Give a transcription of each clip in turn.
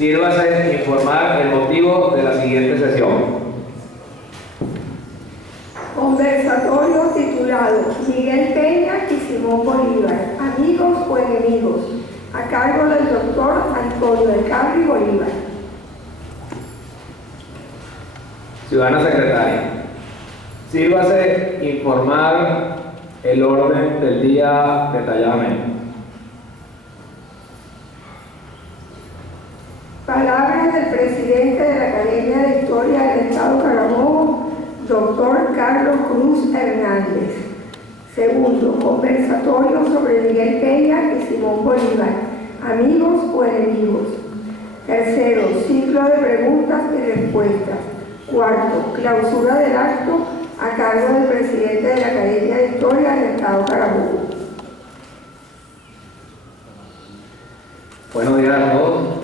Sírvase informar el motivo de la siguiente sesión. Conversatorio titulado Miguel Peña y Simón Bolívar, amigos o enemigos, a cargo del doctor Antonio del Carri Bolívar. Ciudadana secretaria, sírvase informar el orden del día detalladamente. Palabras del presidente de la Academia de Historia del Estado Carabobo, doctor Carlos Cruz Hernández. Segundo, conversatorio sobre Miguel Peña y Simón Bolívar, amigos o enemigos. Tercero, ciclo de preguntas y respuestas. Cuarto, clausura del acto a cargo del presidente de la Academia de Historia del Estado Carabobo. Buenos días a todos.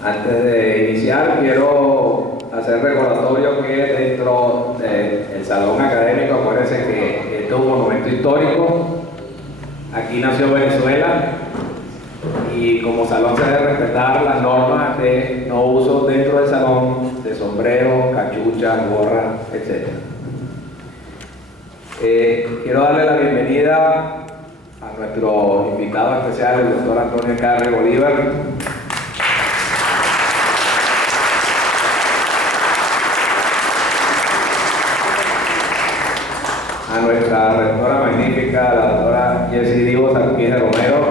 Antes de iniciar, quiero hacer recordatorio que dentro del salón académico, acuérdense que esto es un monumento histórico. Aquí nació Venezuela y como salón se debe respetar las normas de no uso dentro del salón de sombrero, cachucha, gorra, etc. Quiero darle la bienvenida a nuestro invitado especial, el doctor Antonio del Carri Bolívar. A nuestra rectora magnífica, la doctora Jessie Divo Sarquín de Romero.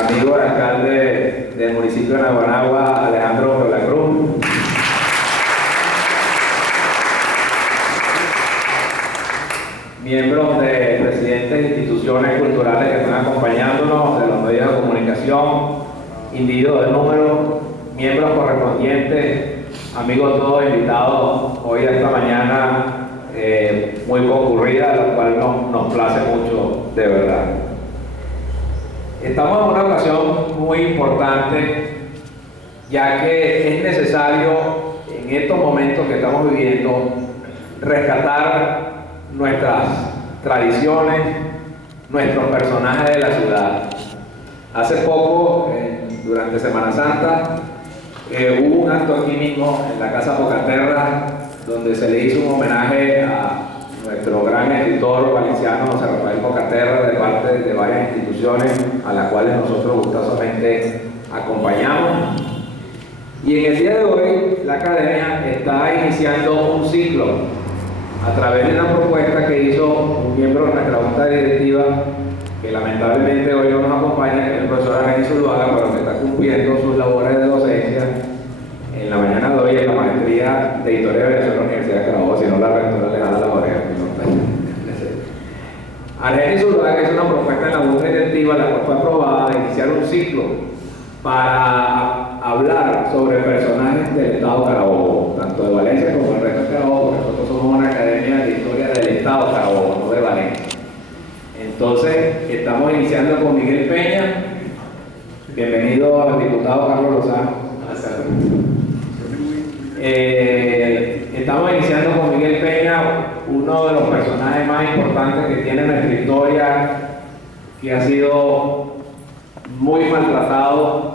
Amigo alcalde del municipio de Naguanagua, Alejandro de la Cruz. Miembros de presidentes de instituciones culturales que están acompañándonos, de los medios de comunicación, individuos de número, miembros correspondientes, amigos todos invitados hoy a esta mañana muy concurrida, lo cual nos place mucho, de verdad. Estamos en una ocasión muy importante, ya que es necesario en estos momentos que estamos viviendo rescatar nuestras tradiciones, nuestros personajes de la ciudad. Hace poco, durante Semana Santa, hubo un acto aquí mismo en la Casa Bocaterra donde se le hizo un homenaje a nuestro gran escritor valenciano José Rafael Bocaterra de parte de varias instituciones a las cuales nosotros gustosamente acompañamos. Y en el día de hoy la Academia está iniciando un ciclo a través de una propuesta que hizo un miembro de nuestra Junta Directiva, que lamentablemente hoy no nos acompaña, que es el profesor Argenis Zuluaga, pero que está cumpliendo sus labores de docencia en la mañana de hoy en la maestría de Historia de Venezuela en la Universidad de Carabobo, si no la rectora le da la oreja. Argenis Zuluaga es una propuesta en la Junta Directiva, la cual fue aprobada de iniciar un ciclo para hablar sobre personajes del Estado Carabobo, tanto de Valencia como del resto de Carabobo, porque nosotros somos una academia de historia del Estado Carabobo, no de Valencia. Entonces, estamos iniciando con Miguel Peña. Bienvenido al diputado Carlos Lozano. Estamos iniciando con Miguel Peña, uno de los personajes más importantes que tiene nuestra historia, que ha sido muy maltratado,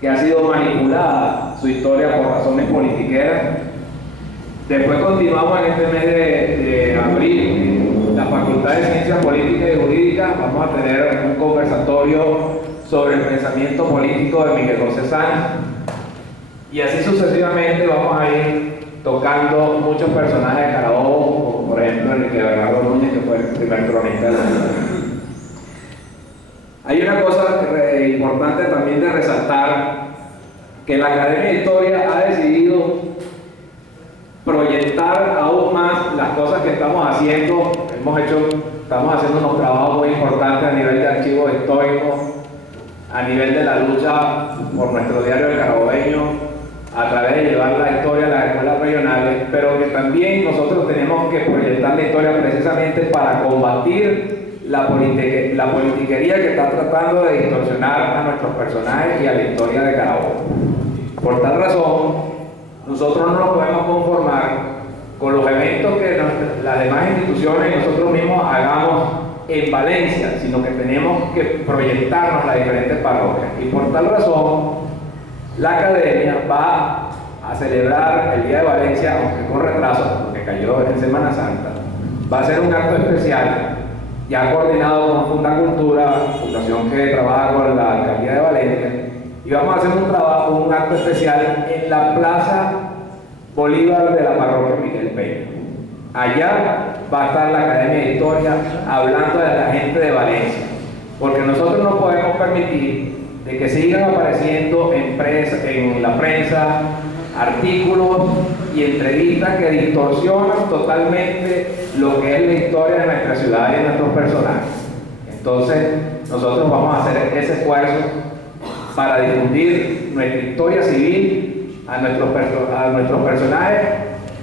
que ha sido manipulada su historia por razones politiqueras. Después continuamos en este mes de abril, en la Facultad de Ciencias Políticas y Jurídicas, vamos a tener un conversatorio sobre el pensamiento político de Miguel José Sáenz. Y así sucesivamente vamos a ir tocando muchos personajes de Carabobo, como por ejemplo Enrique Bernardo Núñez, que fue el primer cronista de la ciudad. Hay una cosa importante también de resaltar, que la Academia de Historia ha decidido proyectar aún más las cosas que estamos haciendo. Estamos haciendo unos trabajos muy importantes a nivel de archivos históricos, a nivel de la lucha por nuestro diario El Carabobeño, a través de llevar la historia a las escuelas regionales, pero que también nosotros tenemos que proyectar la historia precisamente para combatir la politiquería que está tratando de distorsionar a nuestros personajes y a la historia de Carabobo. Por tal razón, nosotros no nos podemos conformar con los eventos que las demás instituciones y nosotros mismos hagamos en Valencia, sino que tenemos que proyectarnos a las diferentes parroquias. Y por tal razón, la academia va a celebrar el Día de Valencia, aunque con retraso, porque cayó en Semana Santa. Va a ser un acto especial, ya coordinado con Funda Cultura, fundación que trabaja con la Alcaldía de Valencia, y vamos a hacer un acto especial en la Plaza Bolívar de la parroquia Miguel Peña. Allá va a estar la Academia de Historia hablando de la gente de Valencia, porque nosotros no podemos permitir de que sigan apareciendo en la prensa artículos y entrevistas que distorsionan totalmente lo que es la historia de nuestra ciudad y de nuestros personajes. Entonces, nosotros vamos a hacer ese esfuerzo para difundir nuestra historia civil a nuestros personajes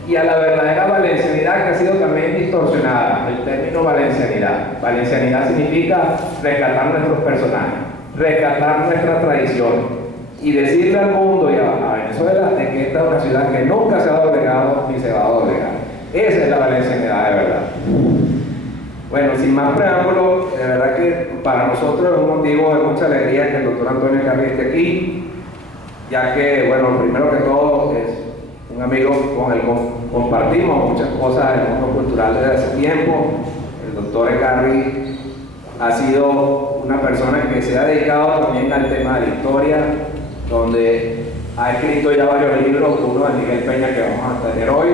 y a la verdadera valencianidad que ha sido también distorsionada. El término valencianidad. Valencianidad significa rescatar nuestros personajes, rescatar nuestra tradición y decirle al mundo y a Venezuela de que esta es una ciudad que nunca se ha doblegado ni se va a doblegar. Esa es la valencianidad de verdad. Bueno, sin más preámbulo, de verdad que para nosotros es un motivo de mucha alegría que el doctor Antonio Carri esté aquí, ya que, bueno, primero que todo es un amigo con el que compartimos muchas cosas en el mundo cultural desde hace tiempo. El doctor Carri ha sido una persona que se ha dedicado también al tema de la historia, donde ha escrito ya varios libros, uno de Miguel Peña que vamos a tener hoy,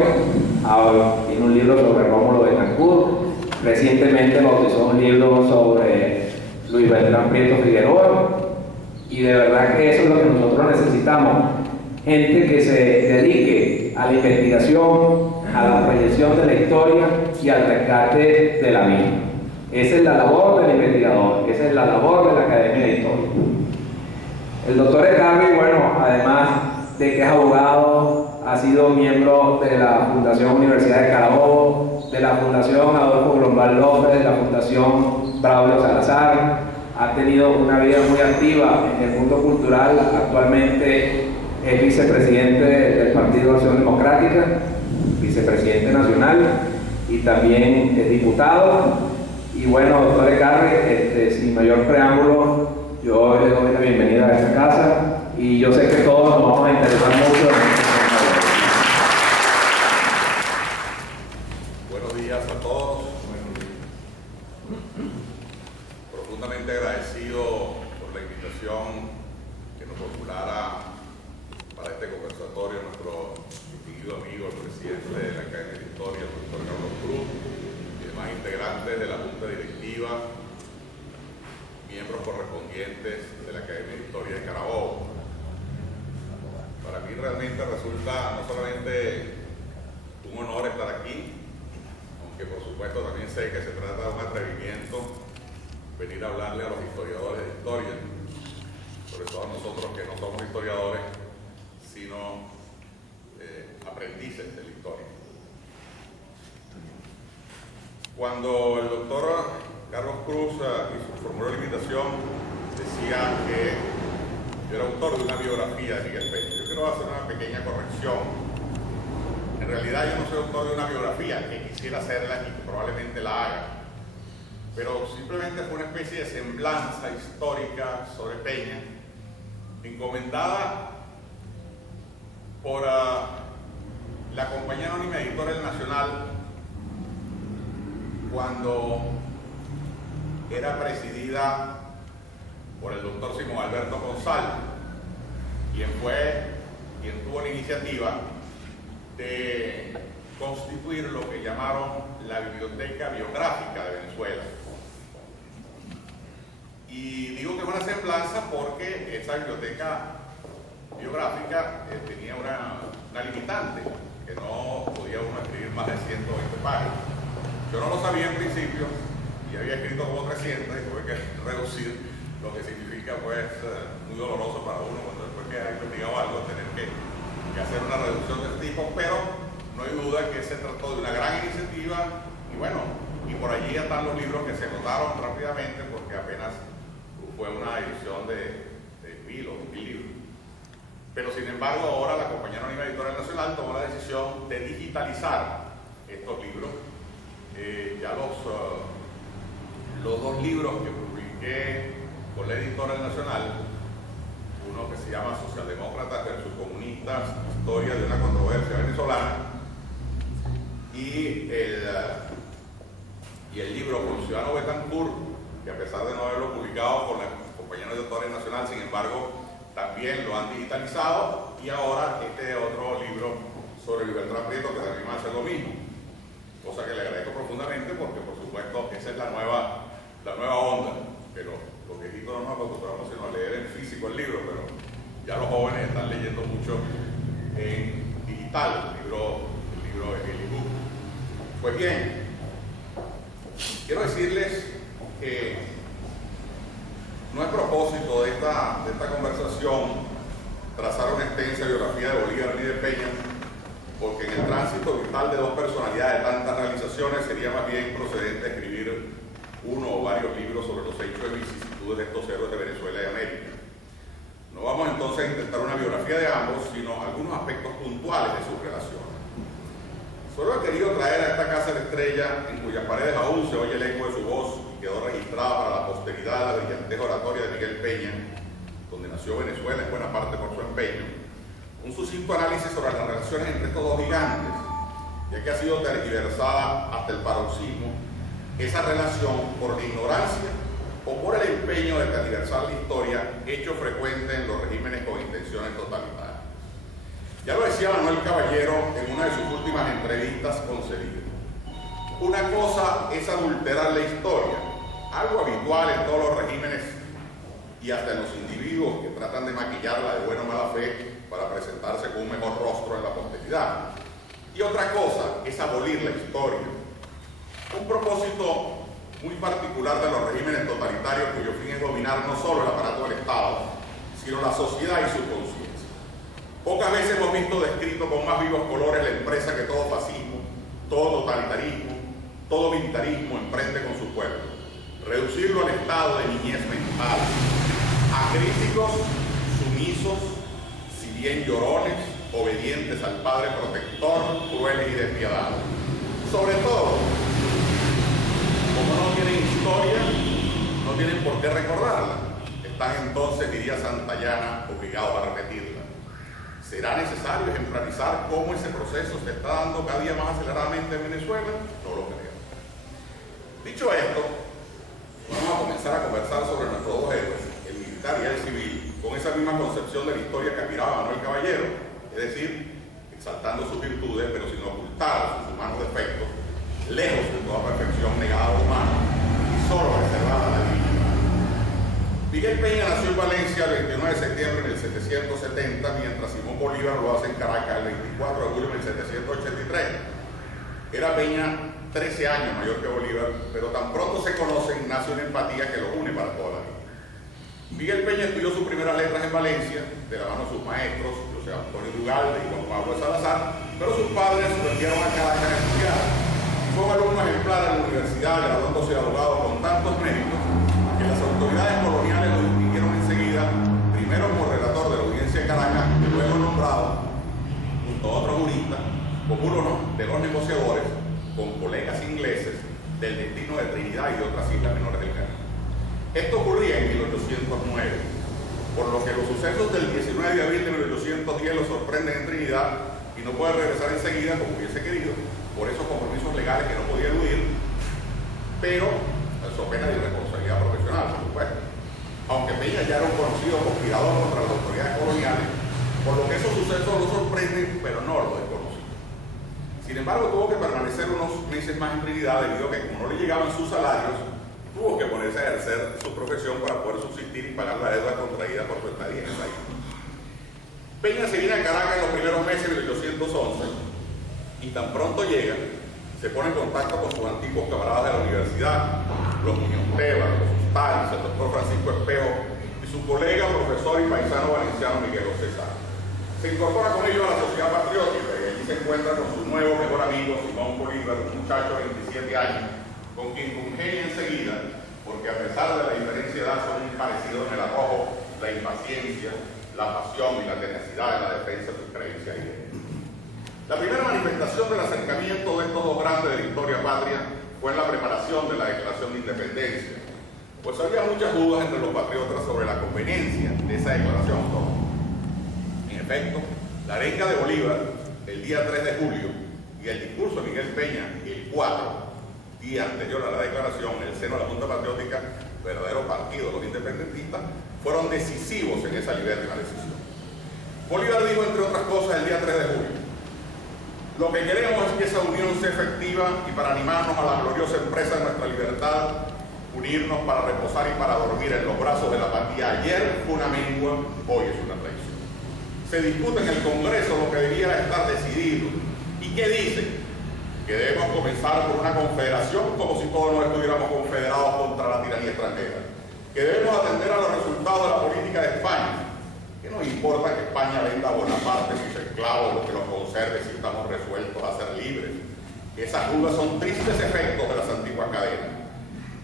tiene un libro sobre Rómulo Betancourt, recientemente bautizó un libro sobre Luis Beltrán Prieto Figueroa, y de verdad que eso es lo que nosotros necesitamos, gente que se dedique a la investigación, a la proyección de la historia y al rescate de la misma. Esa es la labor del investigador, esa es la labor de la Academia de Historia. El doctor Carri, bueno, además de que es abogado, ha sido miembro de la Fundación Universidad de Carabobo, de la Fundación Adolfo Glombal López, de la Fundación Braulio Salazar, ha tenido una vida muy activa en el mundo cultural, actualmente es vicepresidente del Partido de Acción Democrática, vicepresidente nacional y también es diputado. Y bueno, doctor Carri, sin mayor preámbulo, yo le doy la bienvenida a esta casa y yo sé que todos nos vamos a interesar mucho en este tema. Buenos días a todos. Profundamente agradecido por la invitación que nos populara para este conversatorio nuestro distinguido amigo, el presidente de la Academia de Historia, el doctor Carlos Cruz, y demás integrantes de la Junta Directiva, miembros correspondientes de la Academia de Historia de Carabobo. Para mí realmente resulta no solamente un honor estar aquí, aunque por supuesto también sé que se trata de un atrevimiento venir a hablarle a los historiadores de historia, sobre todo a nosotros que no somos historiadores, sino aprendices de la historia. Cuando el doctor Carlos Cruz formuló la invitación, decía que yo era autor de una biografía de Miguel Peña. Yo quiero hacer una pequeña corrección. En realidad yo no soy autor de una biografía, que quisiera hacerla y que probablemente la haga, pero simplemente fue una especie de semblanza histórica sobre Peña, encomendada por la Compañía Anónima Editorial Nacional cuando era presidida por el doctor Simón Alberto González, quien tuvo la iniciativa de constituir lo que llamaron la Biblioteca Biográfica de Venezuela. Y digo que es una semblanza porque esa biblioteca biográfica tenía una limitante, que no podía uno escribir más de 120 páginas. Yo no lo sabía en principio, y había escrito como 300 y tuve que reducir, lo que significa pues muy doloroso para uno cuando después que ha investigado algo tener que hacer una reducción de este tipo, pero no hay duda que se trató de una gran iniciativa y bueno, y por allí están los libros que se agotaron rápidamente porque apenas fue una edición de 1000 o 2000 libros. Pero sin embargo ahora la Compañía Anónima Editorial Nacional tomó la decisión de digitalizar estos libros. Ya los dos libros que publiqué con la editora Nacional, uno que se llama Socialdemócratas versus Comunistas, Historia de una controversia venezolana, y el libro con Ciudadano Betancourt, que a pesar de no haberlo publicado con la compañía editora Nacional, sin embargo, también lo han digitalizado, y ahora este otro libro sobre Bertrand Prieto, que también va a hacer lo mismo, cosa que le agradezco profundamente, porque por supuesto esa es la nueva onda, pero los viejitos no nos acostumbramos sino a leer en físico el libro, pero ya los jóvenes están leyendo mucho en digital, el libro en el ebook. Pues bien, quiero decirles que no es propósito de esta conversación trazar una extensa biografía de Bolívar ni de Peña, porque en el tránsito vital de dos personalidades de tantas realizaciones sería más bien procedente escribir uno o varios libros sobre los hechos y vicisitudes de estos héroes de Venezuela y América. No vamos entonces a intentar una biografía de ambos, sino algunos aspectos puntuales de sus relaciones. Solo he querido traer a esta casa de estrella, en cuyas paredes aún se oye el eco de su voz y quedó registrada para la posteridad la brillantez oratoria de Miguel Peña, donde nació Venezuela en buena parte por su empeño, un sucinto análisis sobre las relaciones entre estos dos gigantes, ya que ha sido tergiversada hasta el paroxismo esa relación por la ignorancia o por el empeño de tergiversar la historia, hecho frecuente en los regímenes con intenciones totalitarias. Ya lo decía Manuel Caballero en una de sus últimas entrevistas concedidas. Una cosa es adulterar la historia, algo habitual en todos los regímenes y hasta en los individuos que tratan de maquillarla de buena o mala fe para presentarse con un mejor rostro en la posteridad. Y otra cosa es abolir la historia, un propósito muy particular de los regímenes totalitarios cuyo fin es dominar no solo el aparato del Estado, sino la sociedad y su conciencia. Pocas veces hemos visto descrito con más vivos colores la empresa que todo fascismo, todo totalitarismo, todo militarismo emprende con su pueblo: reducirlo al estado de niñez mental, a críticos, sumisos, si bien llorones, obedientes al Padre protector, crueles y despiadados. Sobre todo, como no tienen historia, no tienen por qué recordarla. Están entonces, diría Santayana, obligados a repetirla. ¿Será necesario ejemplarizar cómo ese proceso se está dando cada día más aceleradamente en Venezuela? No lo creo. Dicho esto, vamos a comenzar a conversar sobre nuestros dos héroes, el militar y el civil, con esa misma concepción de la historia que aspiraba Manuel Caballero, es decir, exaltando sus virtudes, pero sin ocultar sus humanos defectos, lejos de toda perfección negada a lo humano y solo reservada a la divinidad. Miguel Peña nació en Valencia el 29 de septiembre de 1770, mientras Simón Bolívar lo hace en Caracas el 24 de julio de 1783. Era Peña 13 años mayor que Bolívar, pero tan pronto se conocen, nace una empatía que los une para toda la vida. Miguel Peña estudió sus primeras letras en Valencia, de la mano de sus maestros, José Antonio Dugalde y Juan Pablo de Salazar, pero sus padres lo enviaron a Caracas a estudiar. Fue un alumno ejemplar en la universidad, graduándose de abogado con tantos méritos que las autoridades coloniales lo distinguieron enseguida, primero como relator de la audiencia de Caracas, y luego nombrado, junto a otros juristas, como uno de los negociadores con colegas ingleses del destino de Trinidad y de otras islas menores del Caribe. Esto ocurría en 1809, por lo que los sucesos del 19 de abril de 1810 lo sorprenden en Trinidad y no puede regresar enseguida como hubiese querido, por esos compromisos legales que no podía eludir, pero so pena de irresponsabilidad profesional, por supuesto. Aunque Peña ya era un conocido conspirador contra las autoridades coloniales, por lo que esos sucesos lo sorprenden, pero no lo desconocen. Sin embargo, tuvo que permanecer unos meses más en Trinidad debido a que, como no le llegaban sus salarios, tuvo que ponerse a ejercer su profesión para poder subsistir y pagar la deuda contraída por su estadía en el país. Peña se viene a Caracas en los primeros meses de 1811 y tan pronto llega, se pone en contacto con sus antiguos camaradas de la universidad, los Muñoz Tebas, los Ustaris, el doctor Francisco Espejo y su colega, profesor y paisano valenciano Miguel César. Se incorpora con ellos a la sociedad patriótica y allí se encuentra con su nuevo mejor amigo Simón Bolívar, un muchacho de 27 años, con quien congenia enseguida, porque a pesar de la diferencia de edad son muy parecidos en el arrojo, la impaciencia, la pasión y la tenacidad en la defensa de sus creencias y ideas. La primera manifestación del acercamiento de estos dos grandes de la historia patria fue en la preparación de la Declaración de Independencia, pues había muchas dudas entre los patriotas sobre la conveniencia de esa declaración autónoma. En efecto, la arenga de Bolívar el día 3 de julio y el discurso de Miguel Peña el 4, día anterior a la declaración, en el seno de la Junta Patriótica, verdadero partido de los independentistas, fueron decisivos en esa libérrima decisión. Bolívar dijo, entre otras cosas, el día 3 de julio: lo que queremos es que esa unión sea efectiva y para animarnos a la gloriosa empresa de nuestra libertad, unirnos para reposar y para dormir en los brazos de la apatía. Ayer fue una mengua, hoy es una traición. Se discute en el Congreso lo que debiera estar decidido. ¿Y qué dice? Que debemos comenzar por una confederación como si todos nos estuviéramos confederados contra la tiranía extranjera. Que debemos atender a los resultados de la política de España. ¿Qué nos importa que España venda a Bonaparte sus esclavos, los que los conserve si estamos resueltos a ser libres? Que esas dudas son tristes efectos de las antiguas cadenas.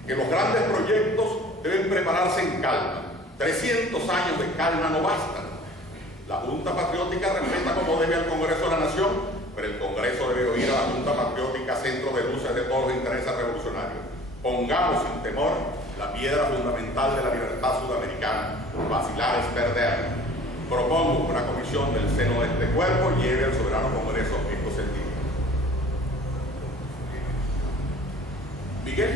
Que los grandes proyectos deben prepararse en calma. 300 años de calma no bastan. La Junta Patriótica respeta como debe al Congreso de la Nación, pero el Congreso debe oír a la Junta Patriótica, centro de luces de todos los intereses revolucionarios. Pongamos sin temor la piedra fundamental de la libertad sudamericana. Vacilar es perder. Propongo que una comisión del seno de este cuerpo lleve al soberano Congreso estos sentimientos. Miguel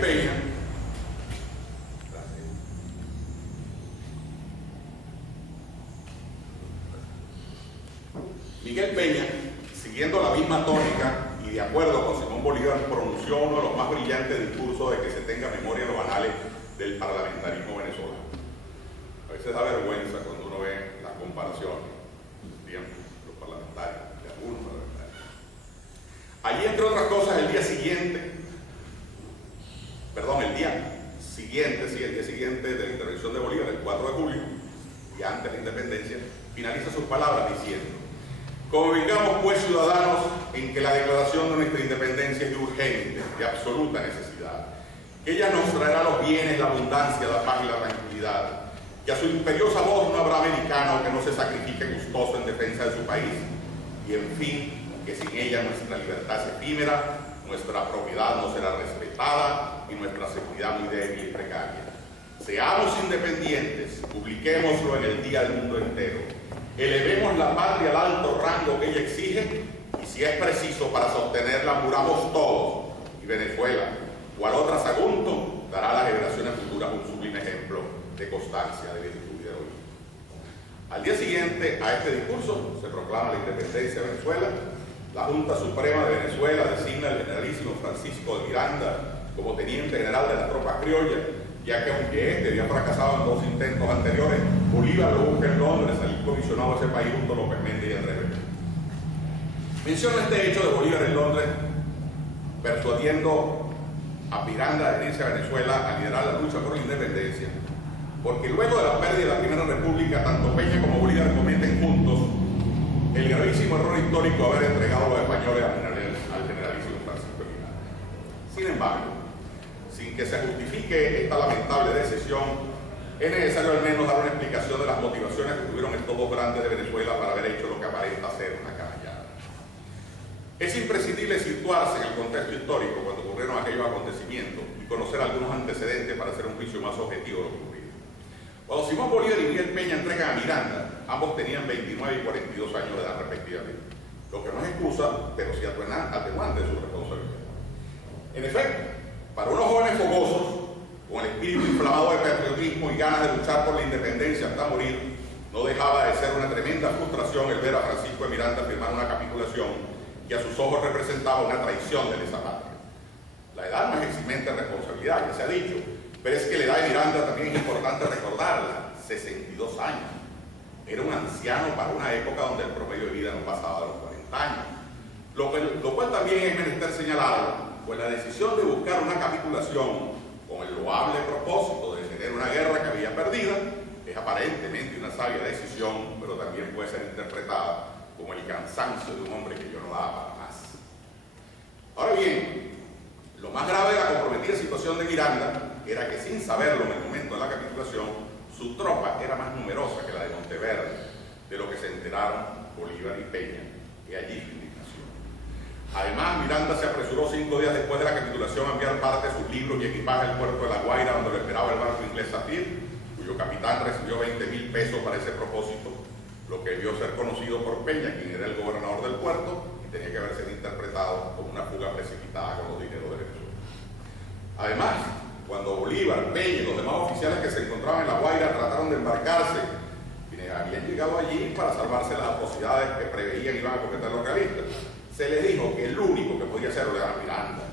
Peña, siguiendo la misma tónica y de acuerdo con Simón Bolívar, pronunció uno de los más brillantes discursos de que se tenga memoria en los anales del parlamentarismo venezolano. A veces da vergüenza cuando uno ve las comparaciones, los parlamentarios, de algunos parlamentarios. Allí, entre otras cosas, el día siguiente de la intervención de Bolívar, el 4 de julio, y antes de la independencia, finaliza sus palabras diciendo: convengamos pues, ciudadanos, en que la declaración de nuestra independencia es de urgente, de absoluta necesidad, que ella nos traerá los bienes, la abundancia, la paz y la tranquilidad, que a su imperiosa voz no habrá americano que no se sacrifique gustoso en defensa de su país, y en fin, que sin ella nuestra libertad es efímera, nuestra propiedad no será respetada y nuestra seguridad muy débil y precaria. Seamos independientes, publiquémoslo en el día del mundo entero, elevemos la patria al alto rango que ella exige y, si es preciso, para sostenerla muramos todos, y Venezuela, cual otra Sagunto, dará a las generaciones futuras un sublime ejemplo de constancia, de virtud y de heroísmo. Al día siguiente a este discurso se proclama la independencia de Venezuela. La Junta Suprema de Venezuela designa al generalísimo Francisco de Miranda como teniente general de las tropas criollas, ya que aunque este había fracasado en 2 intentos anteriores, Bolívar lo busca en Londres, salir comisionado a ese país junto a López Méndez y Andrés Bello. Menciono este hecho de Bolívar en Londres, persuadiendo a Miranda de irse a Venezuela a liderar la lucha por la independencia, porque luego de la pérdida de la Primera República, tanto Peña como Bolívar cometen juntos el gravísimo error histórico de haber entregado a los españoles al generalísimo Francisco de Miranda. Sin embargo, sin que se justifique esta lamentable decisión, es necesario al menos dar una explicación de las motivaciones que tuvieron estos dos grandes de Venezuela para haber hecho lo que aparenta ser una canallada. Es imprescindible situarse en el contexto histórico cuando ocurrieron aquellos acontecimientos y conocer algunos antecedentes para hacer un juicio más objetivo de lo que ocurrió. Cuando Simón Bolívar y Miguel Peña entregan a Miranda, ambos tenían 29 y 42 años de edad respectivamente, lo que no es excusa, pero sí atenuante de su responsabilidad. En efecto, para unos jóvenes fogosos, con el espíritu inflamado de patriotismo y ganas de luchar por la independencia hasta morir, no dejaba de ser una tremenda frustración el ver a Francisco de Miranda firmar una capitulación que a sus ojos representaba una traición de lesa patria. La edad no es eximente de responsabilidad, ya se ha dicho, pero es que la edad de Miranda también es importante recordarla: 62 años. Era un anciano para una época donde el promedio de vida no pasaba de los 40 años. Lo cual también es menester señalarlo, pues la decisión de buscar una capitulación con el loable propósito de detener una guerra que había perdida es aparentemente una sabia decisión, pero también puede ser interpretada como el cansancio de un hombre que yo no daba para más. Ahora bien, lo más grave de la comprometida situación de Miranda era que, sin saberlo en el momento de la capitulación, su tropa era más numerosa que la de Monteverde, de lo que se enteraron Bolívar y Peña, y allí su indignación. Además, Miranda se apresuró 5 días después de la capitulación a enviar parte de sus libros y equipaje al puerto de La Guaira, donde lo esperaba el barco inglés Zafir, cuyo capitán recibió 20.000 pesos para ese propósito, lo que debió ser conocido por Peña, quien era el gobernador del puerto, y tenía que haber sido interpretado como una fuga precipitada con los dineros de Venezuela. Además, cuando Bolívar, Peña y los demás oficiales que se encontraban en La Guaira trataron de embarcarse, quienes habían llegado allí para salvarse las atrocidades que preveían iban a cometer los realistas, se le dijo que el único que podía hacerlo era Miranda.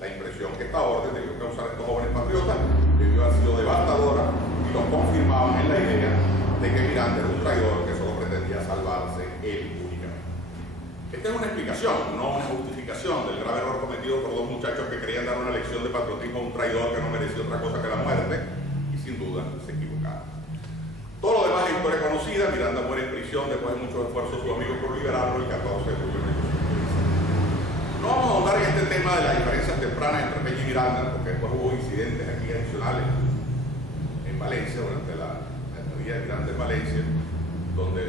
La impresión que esta orden debió causar a estos jóvenes patriotas debió haber sido devastadora y los confirmaban en la idea de que Miranda era un traidor que solo pretendía salvarse él únicamente. Esta es una explicación, no una justificación del grave error cometido por dos muchachos que querían dar una lección de patriotismo a un traidor que no merecía otra cosa que la muerte, y sin duda se equivocaron. Todo lo demás es historia conocida. Miranda muere en prisión después de muchos esfuerzos de sus amigos por liberarlo el 14 de julio de 1816. No vamos a ahondar en este tema de las diferencias tempranas entre Peña y Miranda, porque después hubo incidentes aquí adicionales en Valencia, durante la estadía de Miranda en Valencia, donde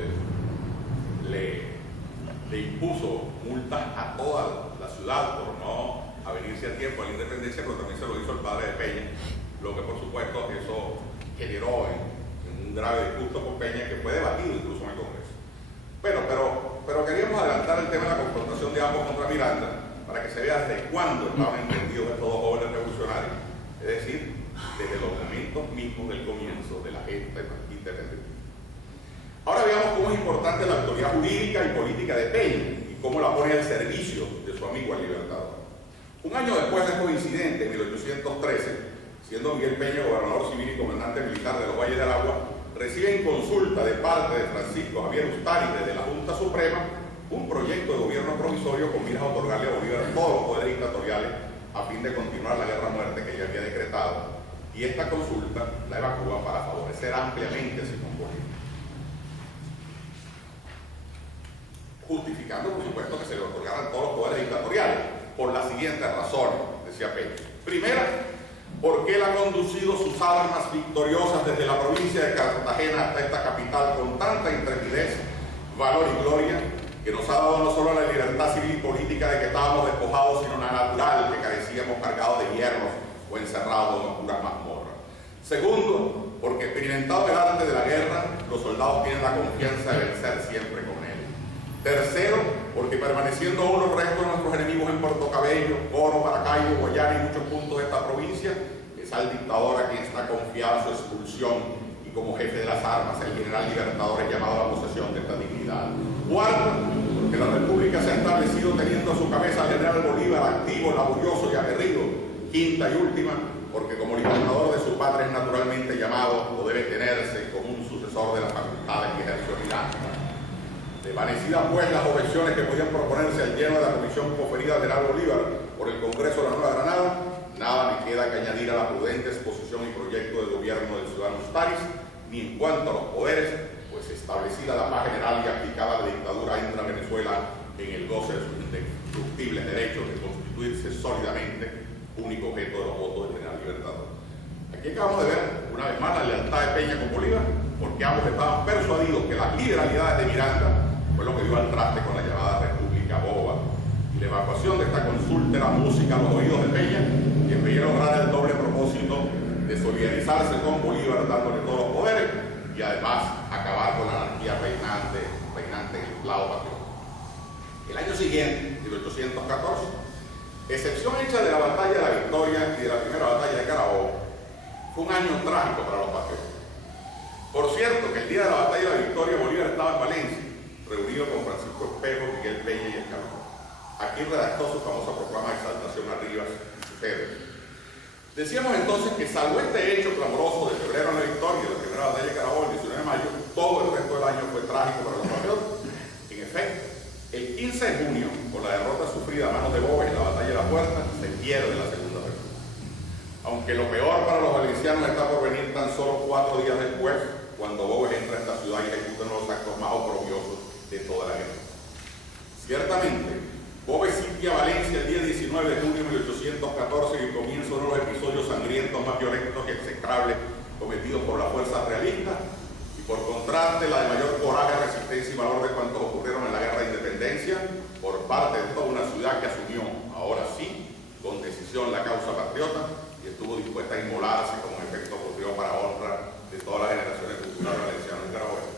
le impuso multas a toda la ciudad por no avenirse a tiempo a la independencia, pero también se lo hizo el padre de Peña, lo que por supuesto eso generó en un grave disgusto por Peña, que fue debatido incluso en el Congreso. Bueno, pero queríamos adelantar el tema de la confrontación de ambos contra Miranda, para que se vea desde cuándo estaban entendidos estos dos jóvenes revolucionarios, es decir, desde los momentos mismos del comienzo de la gesta independiente. Ahora veamos cómo es importante la autoridad jurídica y política de Peña y cómo la pone al servicio de su amigo el Libertador. Un año después de estos incidentes, en 1813, siendo Miguel Peña gobernador civil y comandante militar de los Valles del Agua, recibe en consulta de parte de Francisco Javier Ustari desde la Junta Suprema un proyecto de gobierno provisorio con miras a otorgarle a Bolívar todos los poderes dictatoriales a fin de continuar la guerra a muerte que ella había decretado, y esta consulta la evacúa para favorecer ampliamente a Simón Bolívar, justificando por supuesto que se le otorgaran todos los poderes dictatoriales por las siguientes razones, decía Peña. Primera, porque él ha conducido sus armas victoriosas desde la provincia de Cartagena hasta esta capital con tanta intrepidez, valor y gloria, que nos ha dado no solo la libertad civil y política de que estábamos despojados, sino la natural, que carecíamos cargados de hierros o encerrados en oscuras mazmorras. Segundo, porque experimentado el arte de la guerra, los soldados tienen la confianza de vencer siempre con él. Tercero, porque permaneciendo aún los restos de nuestros enemigos en Puerto Cabello, Coro, Maracaibo, Guayana y muchos puntos de esta provincia, es al dictador a quien está confiada su expulsión, y como jefe de las armas, el general Libertador es llamado a la posesión de esta dignidad. Cuarto, porque la República se ha establecido teniendo a su cabeza al general Bolívar, activo, laborioso y aguerrido. Quinta y última, porque como libertador de su patria es naturalmente llamado, o debe tenerse, como un sucesor de las facultades que ejerció Miranda. Desvanecidas pues las objeciones que podían proponerse al lleno de la comisión conferida al general Bolívar por el Congreso de la Nueva Granada, nada me queda que añadir a la prudente exposición y proyecto del gobierno del ciudadano Ustaris, ni en cuanto a los poderes, pues establecida la paz general y aplicada la dictadura entra a Venezuela en el goce de sus indestructibles derechos de constituirse sólidamente único objeto de los votos del general Libertador. Aquí acabamos de ver una vez más la lealtad de Peña con Bolívar, porque ambos estaban persuadidos que las liberalidades de Miranda fue lo que dio al traste con la llamada República Boba, y la evacuación de esta consulta era música a los oídos de Peña, quien veía lograr el doble propósito de solidarizarse con Bolívar dándole todos los poderes y además acabar con la anarquía reinante en el lado patriota. El año siguiente, 1814, excepción hecha de la batalla de la Victoria y de la primera batalla de Carabobo, fue un año trágico para los patriotas. Por cierto, que el día de la batalla de la Victoria, Bolívar estaba en Valencia, reunido con Francisco Espejo, Miguel Peña y Escalón. Aquí redactó su famosa proclama de exaltación a Rivas y sus héroes. Decíamos entonces que salvo este hecho clamoroso de febrero en la Victoria y la primera batalla de Carabobo el 19 de mayo, todo el resto del año fue trágico para los patriotas. En efecto, el 15 de junio, con la derrota sufrida a manos de Boves en la batalla de la Puerta, se pierde la Segunda República. Aunque lo peor para los valencianos está por venir tan solo 4 días después, cuando Boves entra a esta ciudad y ejecuta uno de los actos más oprobiosos de toda la guerra. Ciertamente, Boves sitia Valencia el día 19 de junio de 1814 y comienza uno de los episodios sangrientos más violentos y execrables cometidos por las fuerzas realistas, y por contraste la de mayor coraje, resistencia y valor de cuantos ocurrieron en la guerra de independencia, por parte de toda una ciudad que asumió, ahora sí, con decisión la causa patriota y estuvo dispuesta a inmolarse como efecto ocurrió para honra de todas las generaciones culturales valencianas y nicaragüenses.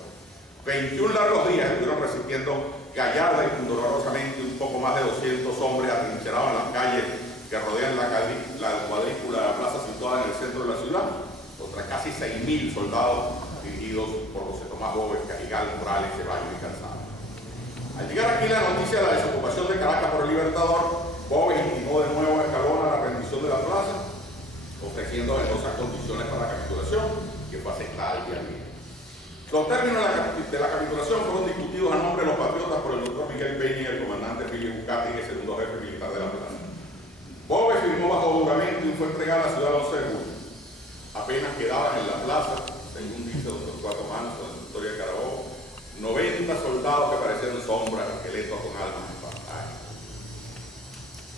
21 largos días estuvieron resistiendo gallarda y pundorosamente un poco más de 200 hombres atrincherados en las calles que rodean la cuadrícula de la plaza situada en el centro de la ciudad, contra casi 6.000 soldados dirigidos por José Tomás Boves, Cajigal, Morales, Ceballos y Calzada. Al llegar aquí la noticia de la desocupación de Caracas por el Libertador, Boves intimó de nuevo a Escalona la rendición de la plaza, ofreciendo generosas condiciones para la capitulación, que fue aceptada al día siguiente. Los términos de la capitulación fueron discutidos a nombre de los patriotas por el doctor Miguel Peña y el comandante Emilio Bucati, el segundo jefe militar de la plaza. Boves firmó bajo juramento y fue entregada a la ciudad de 11 de julio. Apenas quedaban en la plaza, según dice el doctor Cuatro Manos en la historia de Carabobo, 90 soldados que parecían sombras, esqueletos con almas en pantalla.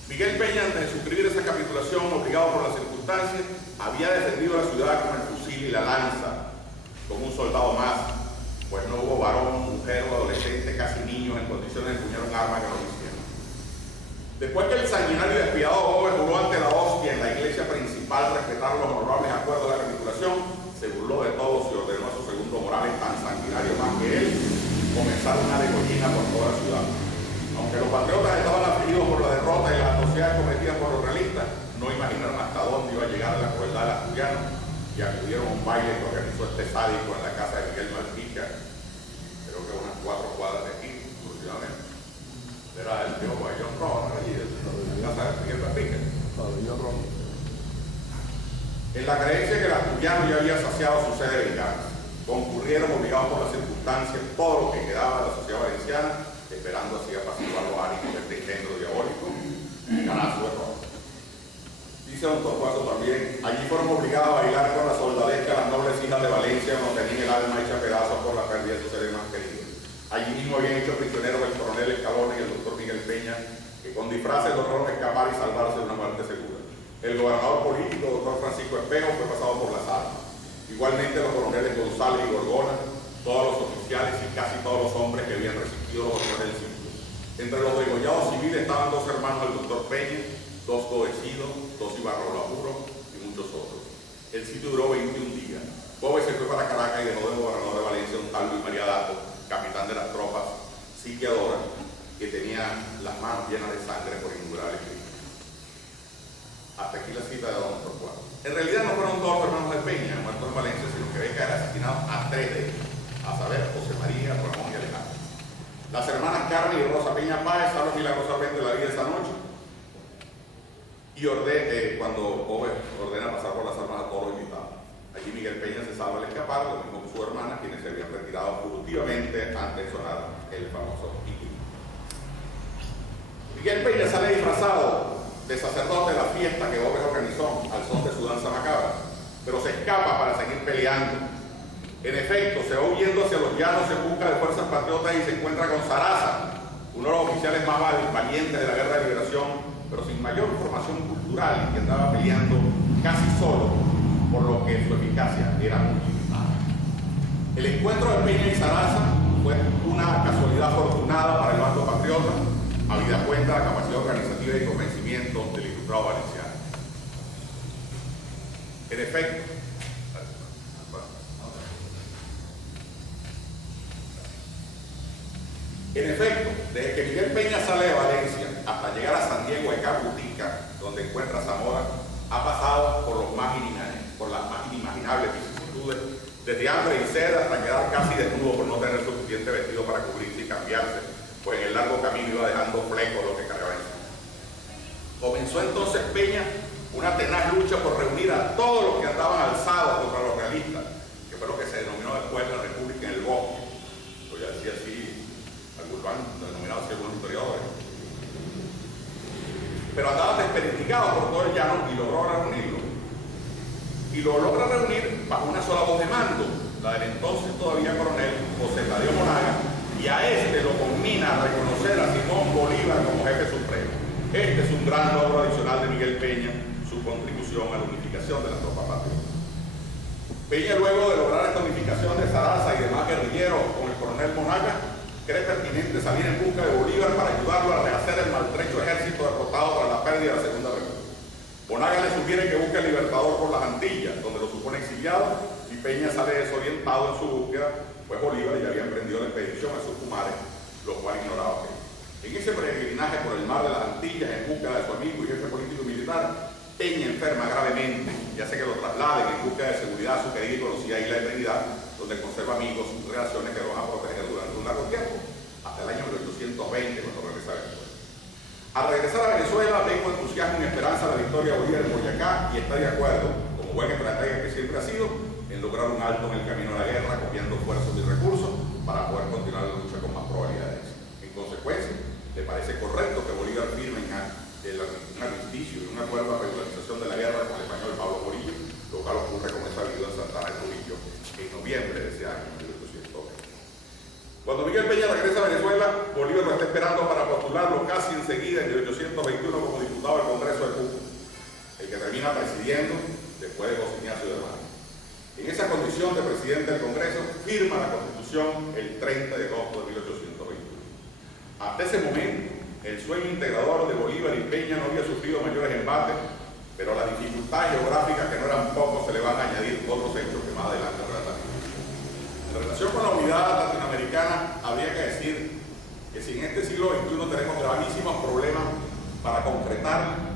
Miguel Peña, antes de suscribir esa capitulación, obligado por las circunstancias, había defendido la ciudad con el fusil y la lanza, como un soldado más, pues no hubo varón, mujer o adolescente, casi niños, en condiciones de empuñar un arma que no lo hicieron. Después que el sanguinario y despiadado Boves juró ante la hostia en la iglesia principal respetar los honorables acuerdos de la capitulación, se burló de todos y ordenó a su segundo Morales, tan sanguinario más que él, comenzar una degollina por toda la ciudad. Aunque los patriotas estaban afligidos por la derrota y las atrocidades cometidas por los realistas, no imaginaron hasta dónde iba a llegar la crueldad del asturiano y acudieron a un baile que organizó este sádico en la casa de Miguel Malpica, creo que unas 4 cuadras de aquí, exclusivamente. Era el tío Pabellón Rojo, allí, en la casa de Miguel Malpica. Pabellón Rojo. En la creencia que el asturiano ya había saciado su sed de venganza, concurrieron obligados por las circunstancias todo lo que quedaba de la sociedad valenciana, esperando así apaciguar los ánimos de este engendro diabólico y carazo de rojo. Dice don Torcuato también, allí fueron obligados a bailar con la soldadesca las nobles hijas de Valencia, cuando tenían el alma hecha pedazos por la pérdida de sus seres más queridos. Allí mismo habían hecho prisioneros el coronel Escalona y el doctor Miguel Peña, que con disfraces lograron escapar y salvarse de una muerte segura. El gobernador político, doctor Francisco Espejo, fue pasado por las armas. Igualmente los coroneles González y Gorgona, todos los oficiales y casi todos los hombres que habían resistido los horrores del siglo. Entre los degollados civiles estaban 2 hermanos del doctor Peña, 2 Codecidos, 2 Ibarrola y muchos otros. El sitio duró 21 días. Boves se fue para Caracas y dejó de gobernador de Valencia un tal Luis María Dato, capitán de las tropas sitiadoras, que tenía las manos llenas de sangre por innumerables crímenes. Hasta aquí la cita de don Torcuato. En realidad no fueron 2 hermanos de Peña muertos en Valencia, sino que había que haber asesinado a 3 de ellos, a saber, José María, Ramón y Alejandro. Las hermanas Carmen y Rosa Peña Páez salvan milagrosamente la vida esa noche, y cuando Boves ordena pasar por las armas a todos los invitados. Allí Miguel Peña se salva al escapar, lo mismo que su hermana, quienes se habían retirado furtivamente antes de sonar el famoso himno. Miguel Peña sale disfrazado de sacerdote de la fiesta que Boves organizó al son de su danza macabra, pero se escapa para seguir peleando. En efecto, se va huyendo hacia los llanos en busca de fuerzas patriotas y se encuentra con Zaraza, uno de los oficiales más valientes de la guerra de liberación, pero sin mayor formación cultural, que andaba peleando casi solo, por lo que su eficacia era muy limitada. El encuentro de Peña y Zaraza fue una casualidad afortunada para el bando patriota, habida cuenta de la capacidad organizativa y convencimiento del ilustrado valenciano. En efecto, desde que Miguel Peña sale de Valencia hasta llegar a San Diego de Cabutica, donde encuentra Zamora, ha pasado por las más inimaginables vicisitudes, desde hambre y sed hasta quedar casi desnudo por no tener suficiente vestido para cubrirse y cambiarse, pues en el largo camino iba dejando flecos lo que cargaba encima. Comenzó entonces Peña una tenaz lucha por reunir a todos los que andaban alzados contra los realistas, que fue lo que se denominó después la República en el Bosque, pues ya decía así, algunos han denominado así algunos historiadores. Pero andaba desperdigado por todo el llano y logró reunirlo. Y lo logra reunir bajo una sola voz de mando, la del entonces todavía coronel José Tadeo Monaga, y a este lo combina a reconocer a Simón Bolívar como jefe supremo. Este es un gran logro adicional de Miguel Peña, su contribución a la unificación de la tropa patriota. Peña, luego de lograr esta unificación de Zaraza y demás guerrilleros con el coronel Monaga, cree pertinente salir en busca de Bolívar para ayudarlo a rehacer el maltrecho ejército derrotado tras la pérdida de la Segunda República. Monaga le sugiere que busque al Libertador por las Antillas, donde lo supone exiliado, y Peña sale desorientado en su búsqueda, pues Bolívar ya había emprendido la expedición a Sucumares, lo cual ignoraba Peña. En ese peregrinaje por el mar de las Antillas, en busca de su amigo y jefe político y militar, Peña enferma gravemente y hace que lo trasladen en busca de seguridad a su querida y conocida isla de Trinidad, donde conserva amigos y relaciones que lo van a proteger durante un largo tiempo, hasta el año 1820, cuando regresa a Venezuela. Al regresar a Venezuela, ve con entusiasmo y esperanza la victoria de Bolívar en Boyacá y está de acuerdo, como buen estratega que siempre ha sido, en lograr un alto en el camino de la guerra, copiando esfuerzos y recursos para poder continuar la lucha con más probabilidades. En consecuencia, le parece correcto que Bolívar firme un armisticio y un acuerdo de regularización de la guerra con el español Pablo Morillo, lo cual ocurre con esa viuda en Santana de Trujillo en noviembre de ese año, 1820. Cuando Miguel Peña regresa a Venezuela, Bolívar lo está esperando para postularlo casi enseguida en 1821 como diputado del Congreso de Cuba, el que termina presidiendo después de José Ignacio de Mar. En esa condición de presidente del Congreso, firma la Constitución el 30 de agosto de 1821. Hasta ese momento, el sueño integrador de Bolívar y Peña no había sufrido mayores embates, pero a las dificultades geográficas, que no eran pocos, se le van a añadir otros hechos que más adelante relataré. En relación con la unidad latinoamericana, habría que decir que si en este siglo XXI tenemos gravísimos problemas para concretar,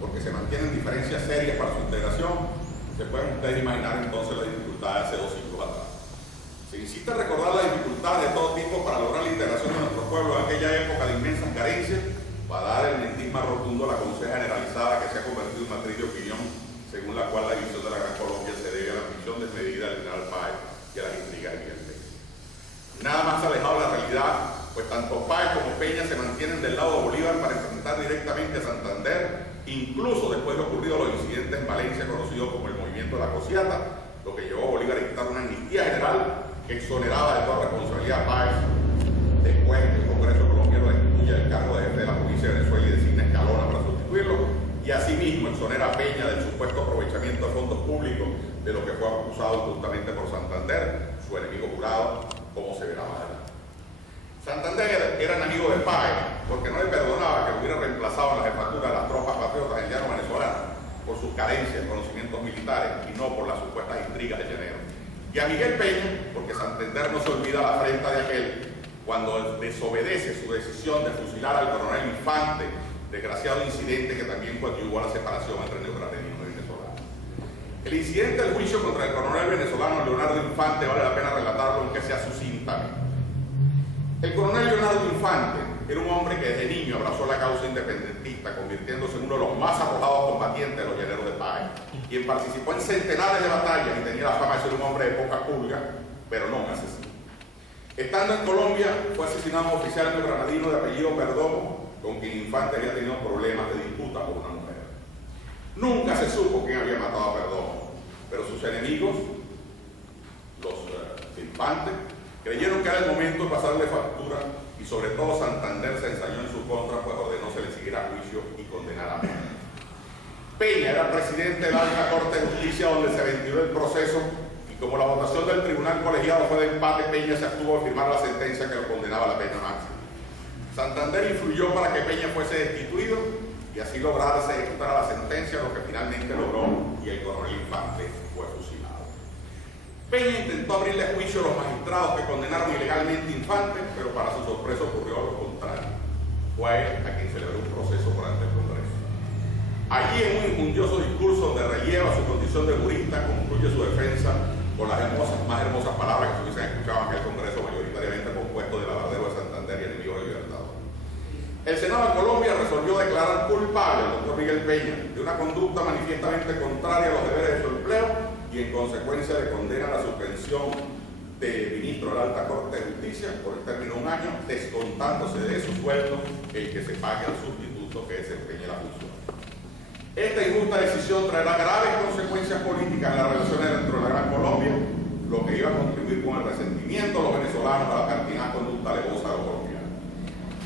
porque se mantienen diferencias serias para su integración, se pueden ustedes imaginar entonces las dificultades hace 2 siglos atrás. Se insiste en recordar las dificultades de todo tipo para lograr la integración de nuestro pueblo en aquella época de inmensas carencias, para dar el mentisma rotundo a la conseja generalizada que se ha convertido en matriz de opinión, según la cual la división de la Gran Colombia se debe a la ambición desmedida del general Páez y a las intrigas de Miguel Peña. Nada más alejado de la realidad, pues tanto Páez como Peña se mantienen del lado de Bolívar para enfrentar directamente a Santander, incluso después de ocurrido los incidentes en Valencia conocidos como el movimiento de la Cociata, lo que llevó a Bolívar a dictar una amnistía general que exoneraba de toda responsabilidad a Páez. Después el Congreso colombiano destituye el cargo de jefe de la provincia de Venezuela y designa Escalona para sustituirlo, y asimismo exonera a Peña del supuesto aprovechamiento de fondos públicos de lo que fue acusado justamente por Santander, su enemigo jurado, como se verá más adelante. Santander era enemigo de Páez porque no le perdonaba que hubiera reemplazado en la jefatura de las tropas patriotas en llano venezolano por sus carencias en conocimientos militares y no por las supuestas intrigas de Llanero. Y a Miguel Peña porque Santander no se olvida la afrenta de aquel cuando desobedece su decisión de fusilar al coronel Infante, desgraciado incidente que también coadyuvó a la separación entre neograneños y venezolanos. El incidente del juicio contra el coronel venezolano Leonardo Infante vale la pena relatarlo aunque sea sucintamente. El coronel Leonardo Infante era un hombre que desde niño abrazó la causa independentista, convirtiéndose en uno de los más arrojados combatientes de los llaneros de Páez, quien participó en centenares de batallas y tenía la fama de ser un hombre de poca pulga, pero no un asesino. Estando en Colombia, fue asesinado un oficial neogranadino de apellido Perdomo, con quien Infante había tenido problemas de disputa por una mujer. Nunca se supo quién había matado a Perdomo, pero sus enemigos, los Infante, creyeron que era el momento de pasarle factura y sobre todo Santander se ensañó en su contra, pues ordenó se le siguiera a juicio y condenara a muerte. Peña era presidente de la Alta Corte de Justicia donde se ventiló el proceso y como la votación del tribunal colegiado fue de empate, Peña se abstuvo de firmar la sentencia que lo condenaba a la pena máxima. Santander influyó para que Peña fuese destituido y así lograra se ejecutara la sentencia, lo que finalmente logró y el coronel Infante fue fusilado. Peña intentó abrirle juicio a los magistrados que condenaron ilegalmente a Infante, pero para su sorpresa ocurrió lo contrario. Fue a él a quien celebró un proceso por ante el Congreso. Allí, en un injundioso discurso donde relleva su condición de jurista, concluye su defensa con las más hermosas palabras que se hubiesen escuchado en aquel Congreso mayoritariamente compuesto de lavardero de Santander y enemigo del Libertador. El Senado de Colombia resolvió declarar culpable al doctor Miguel Peña de una conducta manifiestamente contraria a los deberes de su empleo y en consecuencia le condena a la suspensión de ministro de la Alta Corte de Justicia por el término de 1 año, descontándose de su sueldo el que se pague al sustituto que desempeñe la función. Esta injusta decisión traerá graves consecuencias políticas en las relaciones dentro de la Gran Colombia, lo que iba a contribuir con el resentimiento de los venezolanos a la pertinaz conducta alevosa de los colombianos.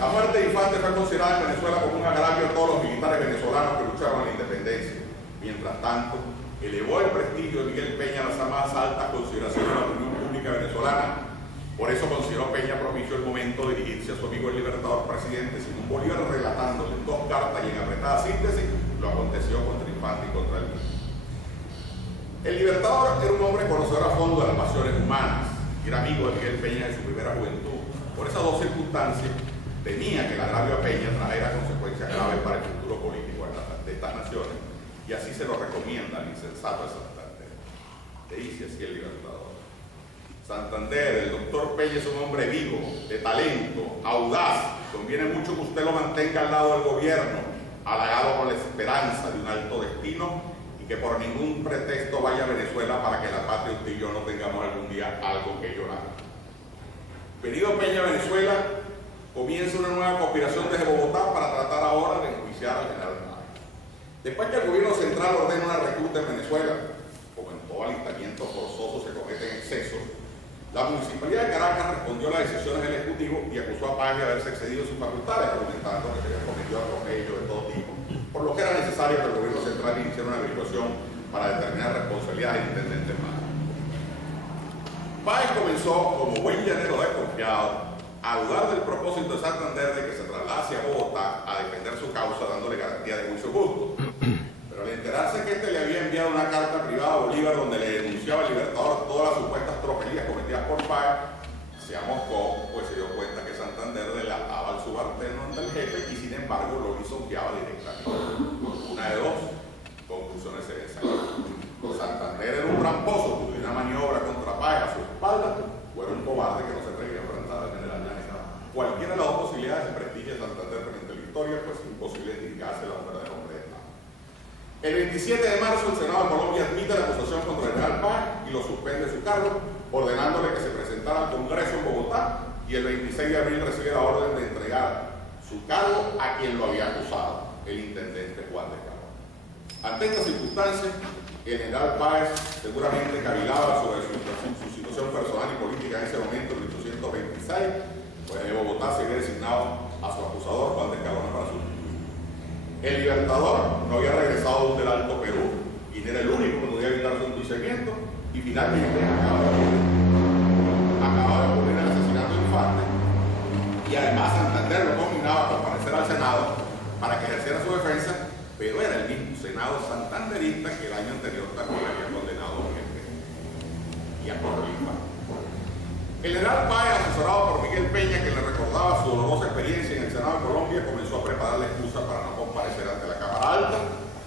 La muerte de Infante fue considerada en Venezuela como un agravio a todos los militares venezolanos que lucharon en la independencia. Mientras tanto, elevó el prestigio de Miguel Peña a las más altas consideraciones de la opinión pública venezolana Por eso consideró Peña propicio el momento de dirigirse a su amigo el libertador presidente Simón Bolívar, relatándole en 2 cartas y en apretada síntesis lo acontecido contra Infante y contra el mismo. El libertador era un hombre conocedor a fondo de las pasiones humanas, y era amigo de Miguel Peña en su primera juventud. Por esas 2 circunstancias, temía que el agravio a Peña trajera consecuencias graves para el futuro político de estas naciones, y así se lo recomienda al insensato de Santander. Le dice así el libertador: Santander, el doctor Peña es un hombre vivo, de talento, audaz. Conviene mucho que usted lo mantenga al lado del gobierno, halagado con la esperanza de un alto destino, y que por ningún pretexto vaya a Venezuela para que la patria, usted y yo, no tengamos algún día algo que llorar. Venido Peña a Venezuela, comienza una nueva conspiración desde Bogotá para tratar ahora de enjuiciar al general Páez. Después que el gobierno central ordena una recluta en Venezuela, como en todo alistamiento forzoso se cometen excesos, la Municipalidad de Caracas respondió a las decisiones del Ejecutivo y acusó a Páez de haberse excedido en sus facultades, argumentando que se había cometido atropellos de todo tipo, por lo que era necesario que el gobierno central iniciara una averiguación para determinar responsabilidades del intendente Páez. Páez comenzó, como buen llanero desconfiado, a dudar del propósito de Santander de que se trasladase a Bogotá a defender su causa, dándole garantía de juicio justo. Pero al enterarse que este le había enviado una carta privada a Bolívar donde le denunciaba al libertador todas las supuestas tropelías cometidas por Páez, se amoscó, pues se dio cuenta que Santander delataba al subalterno ante el jefe y sin embargo lo lisonjeaba directamente. Una de 2 conclusiones se desarrollaron. Santander era un tramposo, tuvo una maniobra contra Páez a su espalda, o era un cobarde que no se atrevía a enfrentar al general Llanera. Cualquiera de las 2 posibilidades de prestigio de Santander frente a la historia, pues imposible identificarse la verdadera hombre de Estado. El 27 de marzo el Senado de Colombia admite la acusación contra el general Páez y lo suspende de su cargo, ordenándole que se presentara al Congreso en Bogotá, y el 26 de abril recibe la orden de entregar su cargo a quien lo había acusado, el intendente Juan de Cabo. Ante estas circunstancias, el general Páez seguramente cavilaba sobre su situación personal y política en ese momento, en 1826, pues de Bogotá se había designado a su acusador, Juan de Calona, para su futuro. El libertador no había regresado del Alto Perú y no era el único que podía evitar su enjuiciamiento, y finalmente acaba de ocurrir el asesinato de Infante, y además Santander lo combinaba a comparecer al Senado para que ejerciera su defensa, pero era el mismo Senado santanderista que el año anterior también había condenado a Miguel Peña y a Corre Infante. El general Páez, asesorado por Miguel Peña, que le recordaba su dolorosa experiencia en el Senado de Colombia, comenzó a preparar la excusa para no comparecer ante la Cámara Alta,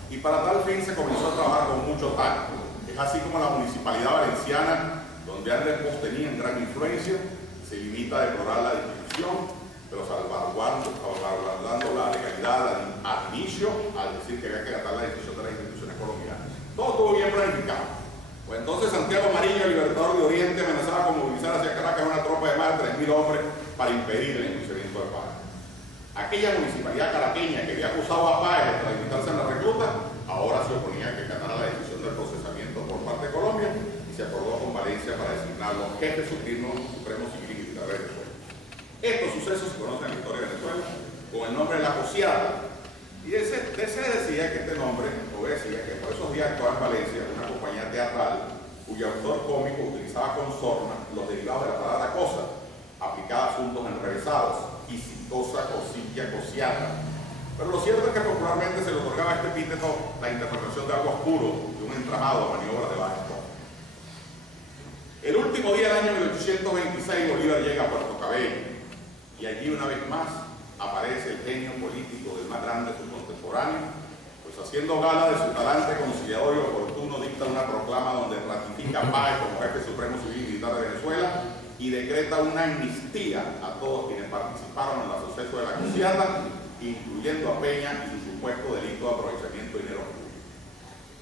y para tal fin se comenzó a trabajar con mucho tacto. Es así como la Municipalidad Valenciana, donde ambos tenían gran influencia, se limita a deplorar la distinción, pero salvaguardando la legalidad ad inicio, al decir que había que acatar la decisión de las instituciones colombianas. Todo estuvo bien planificado. Pues entonces Santiago Mariño, el libertador de Oriente, amenazaba con movilizar hacia Caracas una tropa de más de 3.000 hombres para impedir el enjuiciamiento de Páez. Aquella municipalidad caraqueña que había acusado a Páez de tramitarse en la recluta, ahora se oponía a que ganara la decisión del procesamiento por parte de Colombia, y se acordó con Valencia para designarlo jefe supremo civil y militar de Venezuela. Estos sucesos se conocen en la historia de Venezuela con el nombre de la Cociada, y de ese decía que este nombre obedecía que por esos días actuaba en Valencia una compañía teatral cuyo autor cómico utilizaba con sorna los derivados de la palabra cosa, aplicada a asuntos enrevesados, quisitosa, cosilla, cociata. Pero lo cierto es que popularmente se le otorgaba a este epíteto la interpretación de algo oscuro, de un entramado de maniobras de baja escoba. El último día del año 1826 Bolívar llega a Puerto Cabello, y allí una vez más aparece el genio político del más grande de sus contemporáneos, pues haciendo gala de su talante conciliador y oportuno, dicta una proclama donde ratifica a Páez como jefe supremo civil y militar de Venezuela y decreta una amnistía a todos quienes participaron en el suceso de la Cociata, incluyendo a Peña y su supuesto delito de aprovechamiento de dinero público.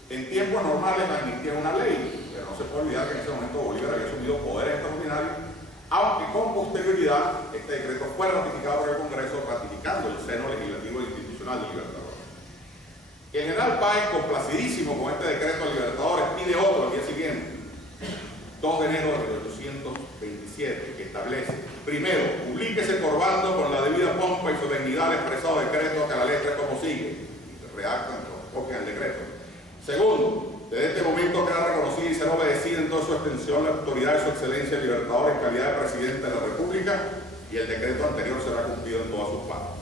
En tiempos normales la amnistía es una ley, pero no se puede olvidar que en ese momento Bolívar había asumido poderes extraordinarios, aunque con posterioridad este decreto fue ratificado por el Congreso, ratificando el seno legislativo e institucional del Libertador. El general Páez, complacidísimo con este decreto del Libertador, pide otro al día siguiente, 2 de enero de 1827, que establece: primero, publíquese por bando con la debida pompa y solemnidad el expresado decreto, que a la letra es como sigue, y redactan, copian el decreto. Segundo, desde este momento queda reconocida y será obedecida en todos su extensión la autoridad de su excelencia el Libertador en calidad de presidente de la República, y el decreto anterior será cumplido en todas sus partes.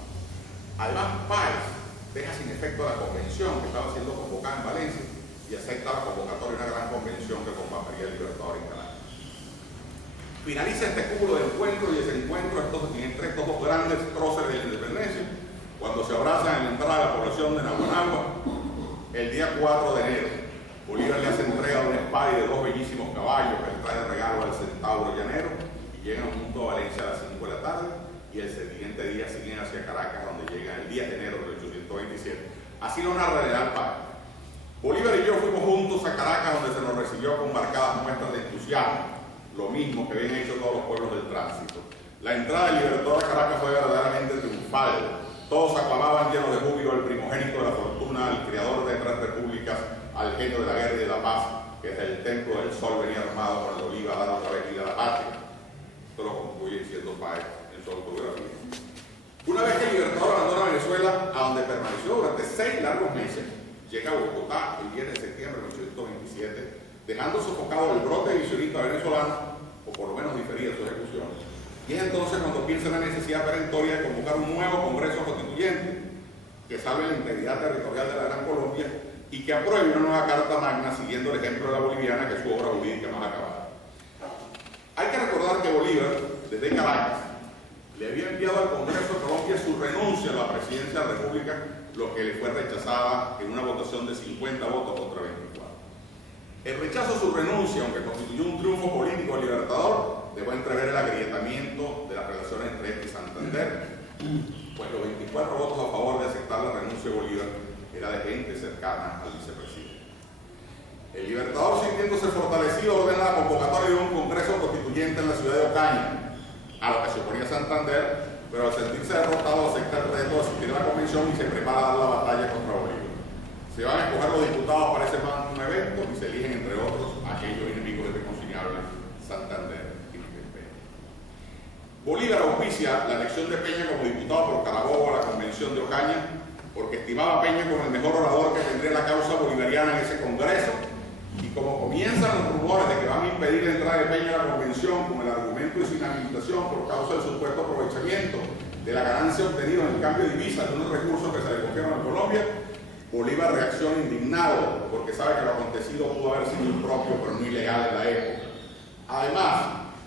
Además, Páez deja sin efecto la convención que estaba siendo convocada en Valencia y acepta la convocatoria de una gran convención que convocaría el Libertador en Caracas. Finaliza este cúmulo de encuentros y desencuentros entre estos dos grandes próceres de la independencia cuando se abrazan en la entrada de la población de Naguanagua el día 4 de enero. Bolívar le hace entrega de una espada y de dos bellísimos caballos que le trae de regalo al centauro llanero y llegan junto a Valencia a las 5 de la tarde, y el siguiente día siguen hacia Caracas, donde llegan el 10 de enero de 1827. Así lo narra el General Páez. Bolívar y yo fuimos juntos a Caracas, donde se nos recibió con marcadas muestras de entusiasmo, lo mismo que habían hecho todos los pueblos del tránsito. La entrada del Libertador a Caracas fue verdaderamente triunfal. Todos aclamaban llenos de júbilo al primogénito de la fortuna, al creador de 3 repúblicas, al genio de la guerra y de la paz, que desde el templo del sol venía armado con el oliva a dar otra vez vida a la patria. Esto lo concluye diciendo Páez en su autobiografía. Una vez que el Libertador abandona Venezuela, a donde permaneció durante 6 largos meses, llega a Bogotá el 10 de septiembre de 1827, dejando sofocado el brote divisionista venezolano, o por lo menos diferida su ejecución. Y es entonces cuando piensa en la necesidad perentoria de convocar un nuevo Congreso Constituyente que salve la integridad territorial de la Gran Colombia y que apruebe una nueva Carta Magna siguiendo el ejemplo de la boliviana, que es su obra jurídica más acabada. Hay que recordar que Bolívar, desde Caracas, le había enviado al Congreso de Colombia su renuncia a la presidencia de la República, lo que le fue rechazada en una votación de 50 votos contra 24. El rechazo a su renuncia, aunque constituyó un triunfo político al Libertador, dejó entrever el agrietamiento de las relaciones entre este y Santander, pues los 24 votos a favor de aceptar la renuncia de Bolívar era de gente cercana al vicepresidente. El Libertador, sintiéndose fortalecido, ordena la convocatoria de un Congreso Constituyente en la ciudad de Ocaña, a lo que se oponía Santander, pero al sentirse derrotado acepta el reto de asistir a la convención y se prepara a dar la batalla contra Bolívar. Se van a escoger los diputados para ese magno evento y se eligen, entre otros, aquellos enemigos irreconciliables, Santander y Miguel Peña. Bolívar auspicia la elección de Peña como diputado por Carabobo a la convención de Ocaña, porque estimaba a Peña como el mejor orador que tendría la causa bolivariana en ese congreso, y como comienzan los rumores de que van a impedir la entrada de Peña a la convención con el argumento de su inhabilitación por causa del supuesto aprovechamiento de la ganancia obtenida en el cambio de divisas de unos recursos que se le confirman a Colombia, Bolívar reacciona indignado porque sabe que lo acontecido pudo haber sido impropio pero no ilegal en la época. Además,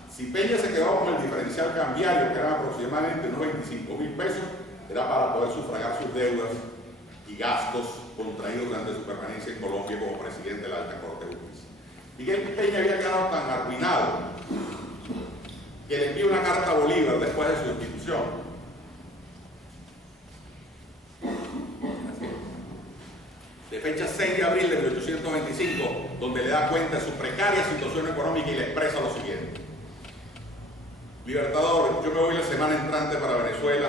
si Peña se quedó con el diferencial cambiario, que eran aproximadamente unos 25.000 pesos, era para poder sufragar sus deudas y gastos contraídos durante su permanencia en Colombia como presidente de la Alta Corte de Justicia. Miguel Peña había quedado tan arruinado que le envió una carta a Bolívar después de su destitución, de fecha 6 de abril de 1825, donde le da cuenta de su precaria situación económica y le expresa lo siguiente: Libertador, yo me voy la semana entrante para Venezuela.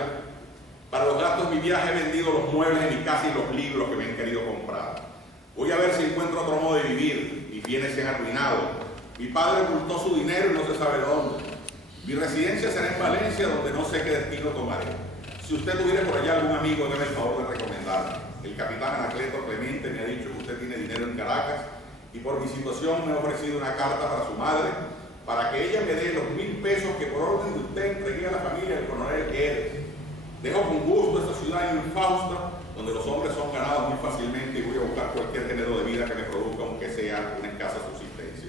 Para los gastos de mi viaje he vendido los muebles de mi casa y los libros que me han querido comprar. Voy a ver si encuentro otro modo de vivir. Mis bienes se han arruinado. Mi padre ocultó su dinero y no se sabe dónde. Mi residencia será en Valencia, donde no sé qué destino tomaré. Si usted tuviera por allá algún amigo, déme el favor de recomendarme. El capitán Anacleto Clemente me ha dicho que usted tiene dinero en Caracas y por mi situación me ha ofrecido una carta para su madre para que ella me dé los 1.000 pesos que por orden de usted entregué a la familia del coronel Guedes. Dejo con gusto esta ciudad infausta, donde los hombres son ganados muy fácilmente, y voy a buscar cualquier género de vida que me produzca, aunque sea una escasa subsistencia.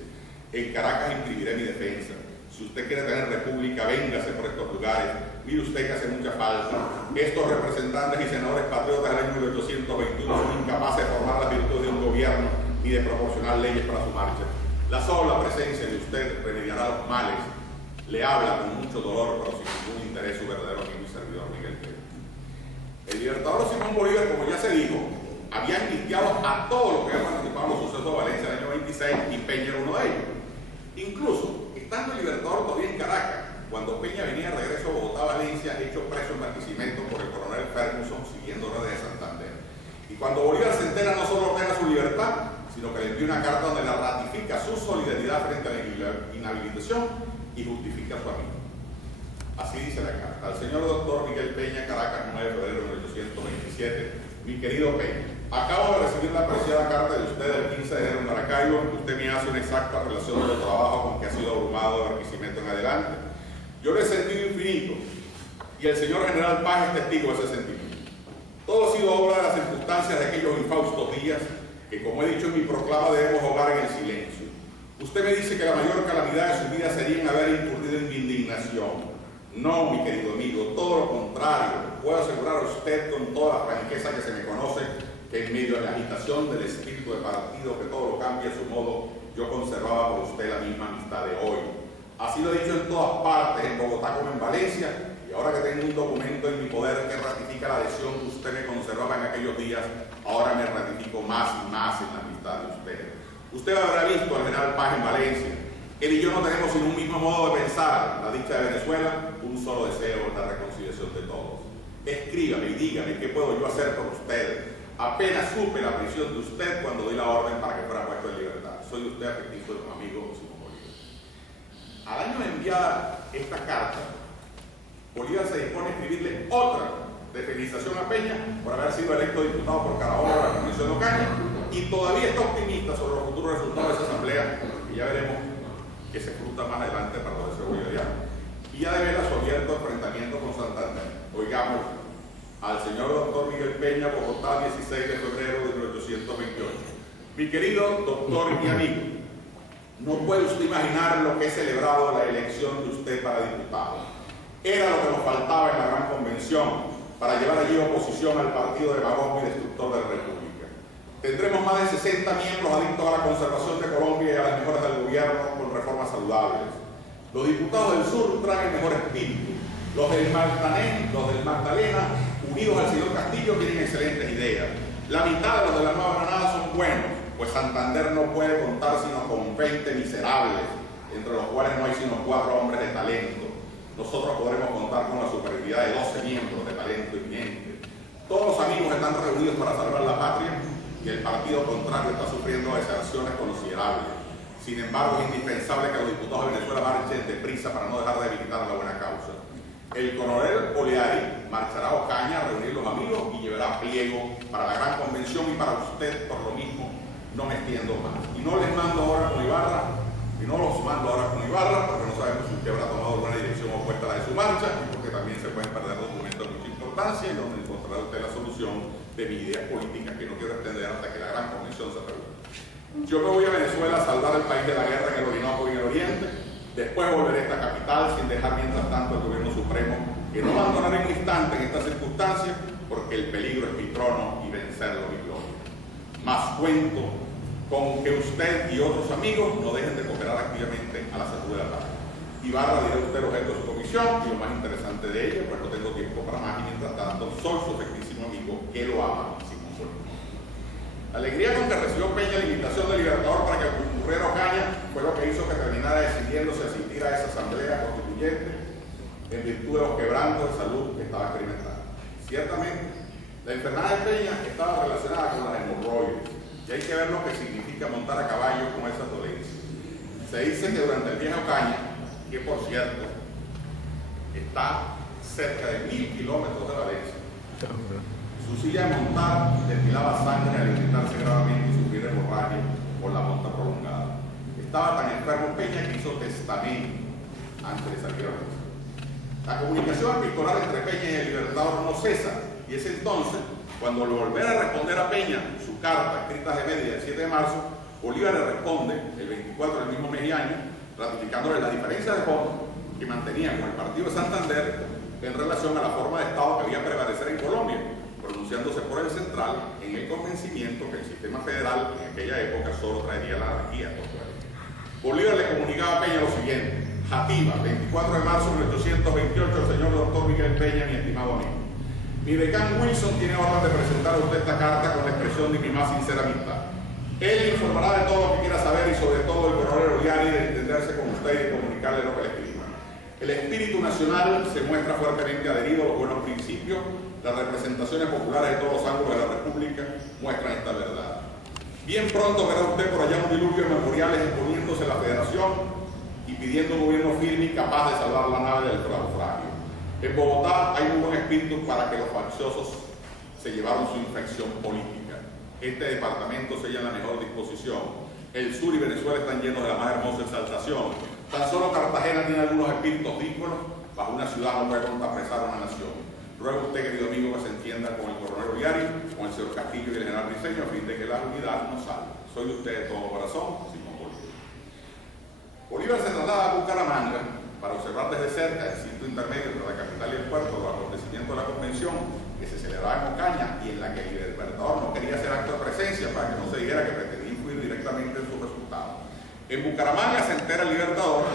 En Caracas inscribiré mi defensa. Si usted quiere tener república, véngase por estos lugares. Mire usted que hace mucha falta. Estos representantes y senadores patriotas del año 1821 son incapaces de formar las virtudes de un gobierno ni de proporcionar leyes para su marcha. La sola presencia de usted remediará los males. Le habla con mucho dolor, pero sin ningún interés, su verdadero amigo y servidor Miguel Peña. El Libertador Simón Bolívar, como ya se dijo, había iniciado a todos los que habían participado en los sucesos de Valencia en el año 26 y Peña era uno de ellos. Incluso, estando el Libertador todavía en Caracas, cuando Peña venía de regreso a Bogotá, Valencia, hecho preso en Barquisimeto por el coronel Ferguson, siguiendo órdenes de Santander. Y cuando Bolívar se entera, no solo ordena su libertad, sino que le envía una carta donde la ratifica su solidaridad frente a la inhabilitación y justifica su amigo. Así dice la carta: al señor doctor Miguel Peña, Caracas, 9 de febrero de 1827. Mi querido Peña, Acabo de recibir la apreciada carta de usted del 15 de enero en Maracaibo, en que usted me hace una exacta relación de los trabajos con que ha sido abrumado de Barquisimeto en adelante. Yo le he sentido infinito, y el señor general Paz es testigo de ese sentimiento. Todo ha sido obra de las circunstancias de aquellos infaustos días que, como he dicho en mi proclama, debemos ahogar en el silencio. Usted me dice que la mayor calamidad de su vida sería en haber incurrido en mi indignación. No, mi querido amigo, todo lo contrario. Puedo asegurar a usted con toda la franqueza que se me conoce que en medio de la agitación del espíritu de partido que todo lo cambia a su modo, yo conservaba por usted la misma amistad de hoy. Así lo he dicho en todas partes, en Bogotá como en Valencia, y ahora que tengo un documento en mi poder que ratifica la adhesión que usted me conservaba en aquellos días, ahora me ratifico más y más en la amistad de usted. Usted habrá visto al general Paz en Valencia. Él y yo no tenemos sino un mismo modo de pensar, la dicha de Venezuela, un solo deseo, la reconciliación de todos. Escríbame y dígame qué puedo yo hacer por usted. Apenas supe la prisión de usted cuando di la orden para que fuera puesto en libertad. Soy usted afectivo de un amigo Simón Bolívar. Al año de enviada esta carta, Bolívar se dispone a escribirle otra de felicitación a Peña por haber sido electo diputado por Carabobo de la Convención de Ocaña, y todavía está optimista sobre los futuros resultados de esa asamblea, que ya veremos que se fruta más adelante para los deseos bolivarianos. Y ya devela su abierto enfrentamiento con Santander. Oigamos al señor doctor Miguel Peña, Bogotá, 16 de febrero de 1828. Mi querido doctor y amigo, no puede usted imaginar lo que he celebrado la elección de usted para diputado. Era lo que nos faltaba en la gran convención para llevar allí oposición al partido demagogo y destructor de la República. Tendremos más de 60 miembros adictos a la conservación de Colombia y a las mejoras del gobierno con reformas saludables. Los diputados del sur traen el mejor espíritu. Los del Magdalena, unidos al señor Castillo, tienen excelentes ideas. La mitad de los de la Nueva Granada son buenos, pues Santander no puede contar sino con 20 miserables, entre los cuales no hay sino 4 hombres de talento. Nosotros podremos contar con la superioridad de 12 miembros de talento eminente. Todos los amigos están reunidos para salvar la patria y el partido contrario está sufriendo deserciones considerables. Sin embargo, es indispensable que los diputados de Venezuela marchen deprisa para no dejar de debilitar la buena causa. El coronel Oleari marchará a Ocaña a reunir los amigos y llevará pliego para la gran convención, y para usted, por lo mismo, no me extiendo más. Y no les mando ahora con Ibarra, y no los mando ahora con Ibarra, porque no sabemos si usted habrá tomado alguna dirección opuesta a la de su marcha, y porque también se pueden perder documentos de mucha importancia y donde encontrará usted la solución de mis ideas políticas que no quiero extender hasta que la gran convención se reúna. Yo me voy a Venezuela a salvar el país de la guerra en el Orinoco y en el Oriente. Después volveré a esta capital sin dejar mientras tanto al gobierno supremo, que no abandonaré un instante en estas circunstancias, porque el peligro es mi trono y vencerlo mi gloria. Más cuento con que usted y otros amigos no dejen de cooperar activamente a la salud de la patria. Ibarra dirá usted objeto de su comisión, y lo más interesante de ello, pues no tengo tiempo para más, y mientras tanto soy su efectivísimo amigo que lo ama, Simón Bolívar. La alegría con que recibió Peña la invitación del Libertador para que concurriera a Ocaña fue lo que hizo que terminara decidiéndose a asistir a esa asamblea constituyente en virtud de los quebrantos de salud que estaba experimentando. Ciertamente, la enfermedad de Peña estaba relacionada con las hemorroides, y hay que ver lo que significa montar a caballo con esas dolencias. Se dice que durante el viaje a Ocaña, que por cierto está cerca de 1000 kilómetros de Valencia, su silla de montar destilaba sangre al irritarse gravemente y sufrir hemorragia por la monta prolongada. Estaba tan enfermo Peña que hizo testamento antes de salir a Valencia. La comunicación epistolar entre Peña y el Libertador no cesa, y es entonces cuando al volver a responder a Peña su carta escrita de media del 7 de marzo, Bolívar le responde el 24 del mismo mes y año, ratificándole la diferencia de fondo que mantenía con el partido de Santander en relación a la forma de Estado que había prevalecer en Colombia, pronunciándose por el central en el convencimiento que el sistema federal en aquella época solo traería la anarquía a todo el país. Bolívar le comunicaba a Peña lo siguiente: Jativa, 24 de marzo de 1828, el señor doctor Miguel Peña, mi estimado amigo. Mi decán Wilson tiene orden de presentar a usted esta carta con la expresión de mi más sincera amistad. Él informará de todo lo que quiera saber, y sobre todo el coronel Oleari de entenderse con usted y de comunicarle lo que le escriba. El espíritu nacional se muestra fuertemente adherido a los buenos principios. Las representaciones populares de todos los ángulos de la República muestran esta verdad. Bien pronto verá usted por allá un diluvio de memoriales exponiéndose a la Federación y pidiendo un gobierno firme y capaz de salvar la nave del naufragio. En Bogotá hay un buen espíritu para que los facciosos se llevaron su infección política. este departamento se halla en la mejor disposición. El sur y Venezuela están llenos de la más hermosa exaltación. Tan solo Cartagena tiene algunos espíritus díconos, bajo una ciudad no puede contrapresar una nación. Ruego usted, querido amigo, que se entienda con el coronel Oliari, con el señor Castillo y el general Briceño, a fin de que la unidad nos salve. Soy usted de todo corazón, Simón Bolívar. Bolívar se traslada a Bucaramanga para observar desde cerca el sitio intermedio entre la capital y el puerto de los acontecimientos de la convención que se celebraba en Ocaña y en la que el Libertador no quería hacer acto de presencia para que no se dijera que pretendía influir directamente en sus resultados. En Bucaramanga se entera el Libertador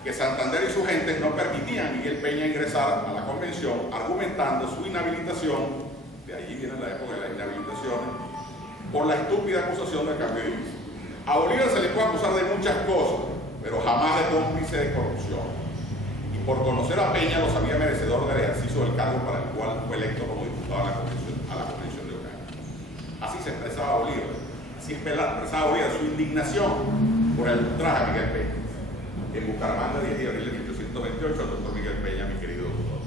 que Santander y su gente no permitían a Miguel Peña ingresar a la convención, argumentando su inhabilitación, de allí viene la época de las inhabilitaciones, por la estúpida acusación del cambio de divisa. A Bolívar se le puede acusar de muchas cosas, pero jamás de cómplice de corrupción. Y por conocer a Peña lo sabía merecedor del ejercicio del cargo para el cual fue electo como diputado a la convención de Ocaña. Así se expresaba Bolívar, así expresaba Bolívar su indignación por el ultraje a Miguel Peña. En Bucaramanga, 10 de abril de 1828, el doctor Miguel Peña, mi querido doctor.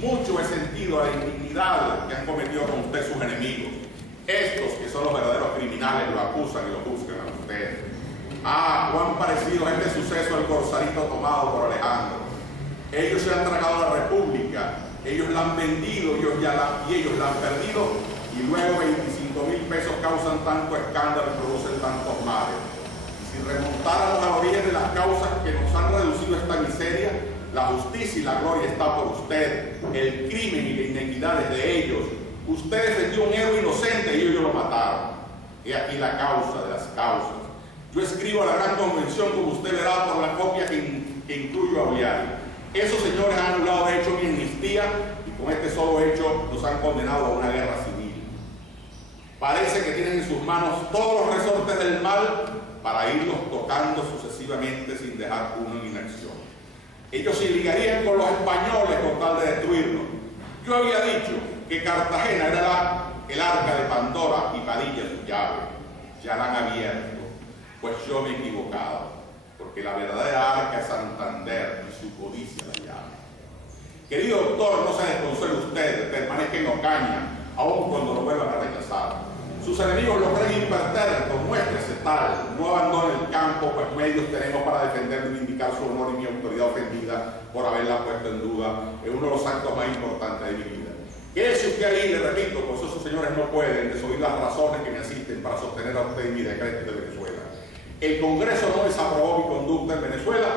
Mucho he sentido la indignidad que han cometido con usted sus enemigos. Estos que son los verdaderos criminales lo acusan y lo juzgan a usted. Ah, cuán parecido es este suceso al corsarito tomado por Alejandro. Ellos se han tragado a la República, ellos la han vendido y ellos la han perdido, y luego 25.000 pesos causan tanto escándalo y producen tantos males. Si remontáramos al origen de las causas que nos han reducido a esta miseria, la justicia y la gloria está por usted. El crimen y la inequidad es de ellos. Usted defendió a un héroe inocente y ellos lo mataron. He aquí la causa de las causas. Yo escribo a la gran convención, como usted verá por la copia que incluyo a Oliari. Esos señores han anulado de hecho mi amnistía y con este solo hecho los han condenado a una guerra civil. Parece que tienen en sus manos todos los resortes del mal para irlos tocando sucesivamente sin dejar uno en inacción. Ellos se ligarían con los españoles con tal de destruirnos. Yo había dicho que Cartagena era el arca de Pandora y Padilla su llave. Ya la han abierto, pues yo me he equivocado, porque la verdadera arca es Santander y su codicia la llave. Querido doctor, no se desconsuele usted, permanezca en Ocaña, aun cuando lo vuelvan a rechazar. Sus enemigos lo creen impertérrito, muéstrese tal, no abandone el campo, pues medios tenemos para defenderlo y vindicar su honor y mi autoridad ofendida por haberla puesto en duda en uno de los actos más importantes de mi vida. Quédese usted ahí, le repito, pues esos señores no pueden desoír las razones que me asisten para sostener a usted mi decreto de Venezuela. El Congreso no desaprobó mi conducta en Venezuela,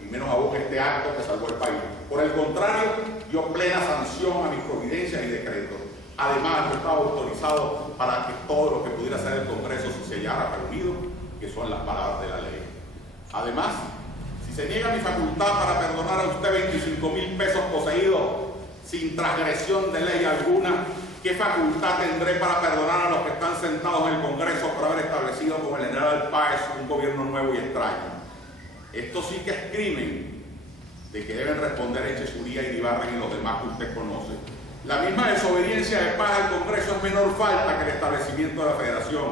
y menos aún este acto que salvó el país. Por el contrario, dio plena sanción a mis providencias y decretos. Además, yo estaba autorizado para que todo lo que pudiera hacer el Congreso se hallara permitido, que son las palabras de la ley. Además, si se niega mi facultad para perdonar a usted 25.000 pesos poseídos sin transgresión de ley alguna, ¿qué facultad tendré para perdonar a los que están sentados en el Congreso por haber establecido con el general Páez un gobierno nuevo y extraño? Esto sí que es crimen, de que deben responder Echeverría y Ibarren y los demás que usted conoce. La misma desobediencia de Paz al Congreso es menor falta que el establecimiento de la Federación.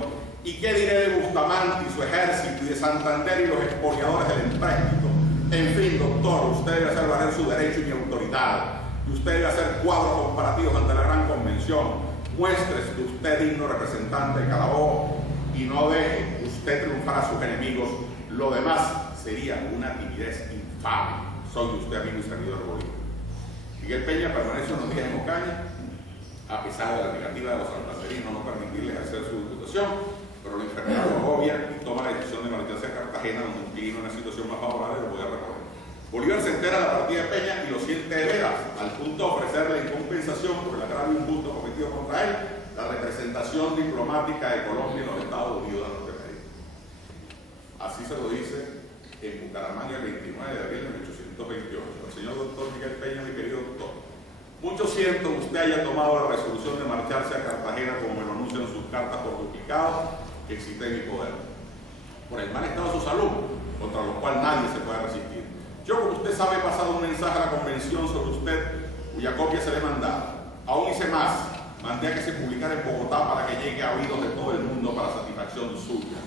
¿Y qué diré de Bustamante y su ejército y de Santander y los expoliadores del empréstito? En fin, doctor, usted debe hacer valer su derecho y mi autoridad. Y usted debe hacer cuadros comparativos ante la gran convención. Muéstrese que usted es digno representante de Carabobo y no deje usted triunfar a sus enemigos. Lo demás sería una timidez infame. Soy usted amigo y servidor Bolívar. Miguel Peña permanece unos días en Ocaña, a pesar de la negativa de los santanderinos no permitirle ejercer su diputación, pero la enfermedad lo agobia y toma la decisión de marcharse a Cartagena, donde inclina una situación más favorable de poder recorrer. Bolívar se entera de la partida de Peña y lo siente de veras, al punto de ofrecerle en compensación por el agravio injusto cometido contra él, la representación diplomática de Colombia en los Estados Unidos de Norteamérica. Así se lo dice en Bucaramanga el 29 de abril de 1828. El señor doctor Miguel Peña, mi querido doctor, mucho siento que usted haya tomado la resolución de marcharse a Cartagena, como me lo anuncian sus cartas por duplicado, que existe en mi poder, por el mal estado de su salud, contra lo cual nadie se puede resistir. Yo, como usted sabe, he pasado un mensaje a la convención sobre usted, cuya copia se le he mandado. Aún hice más, mandé a que se publicara en Bogotá para que llegue a oídos de todo el mundo para satisfacción suya.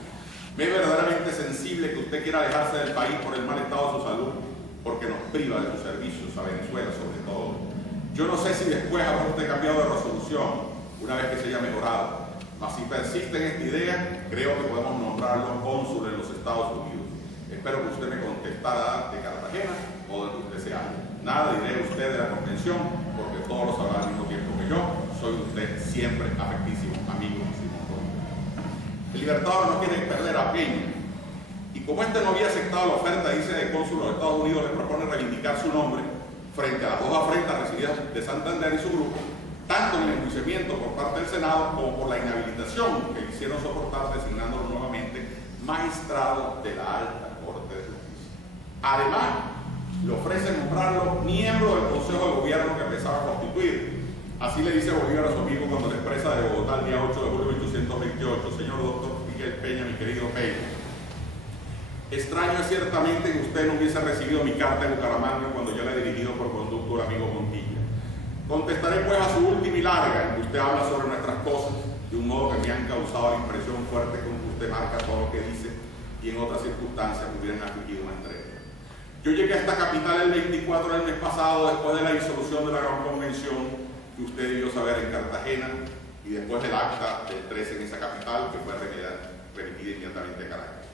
Me es verdaderamente sensible que usted quiera alejarse del país por el mal estado de su salud, porque nos priva de sus servicios a Venezuela sobre todo. Yo no sé si después habrá usted cambiado de resolución, una vez que se haya mejorado. Mas si persiste en esta idea, creo que podemos nombrarlo cónsul en los Estados Unidos. Espero que usted me contestará de Cartagena o de donde usted sea. Nada diré usted de la convención, porque todos lo sabrán al mismo tiempo que yo. Soy usted siempre afectísimo amigo Simón Bolívar. El Libertador no quiere perder a Peña, y como este no había aceptado la oferta, dice, de cónsul de los Estados Unidos, le propone reivindicar su nombre frente a las dos afrentas recibidas de Santander y su grupo, tanto en el enjuiciamiento por parte del Senado como por la inhabilitación que le hicieron soportar, designándolo nuevamente magistrado de la Alta Corte de Justicia. Además, le ofrece nombrarlo miembro del Consejo de Gobierno que empezaba a constituir. Así le dice Bolívar a su amigo cuando le expresa de Bogotá el día 8 de julio de 1828, señor doctor Miguel Peña, mi querido Peña. Extraño es ciertamente que usted no hubiese recibido mi carta en Bucaramanga cuando yo la he dirigido por conducto al amigo Montilla. Contestaré pues a su última y larga, en que usted habla sobre nuestras cosas, de un modo que me han causado la impresión fuerte con que usted marca todo lo que dice, y en otras circunstancias me hubieran afligido una estrella. Yo llegué a esta capital el 24 del mes pasado, después de la disolución de la Gran Convención que usted debió saber en Cartagena, y después del acta del 13 en esa capital, que fue remitida inmediatamente a Caracas.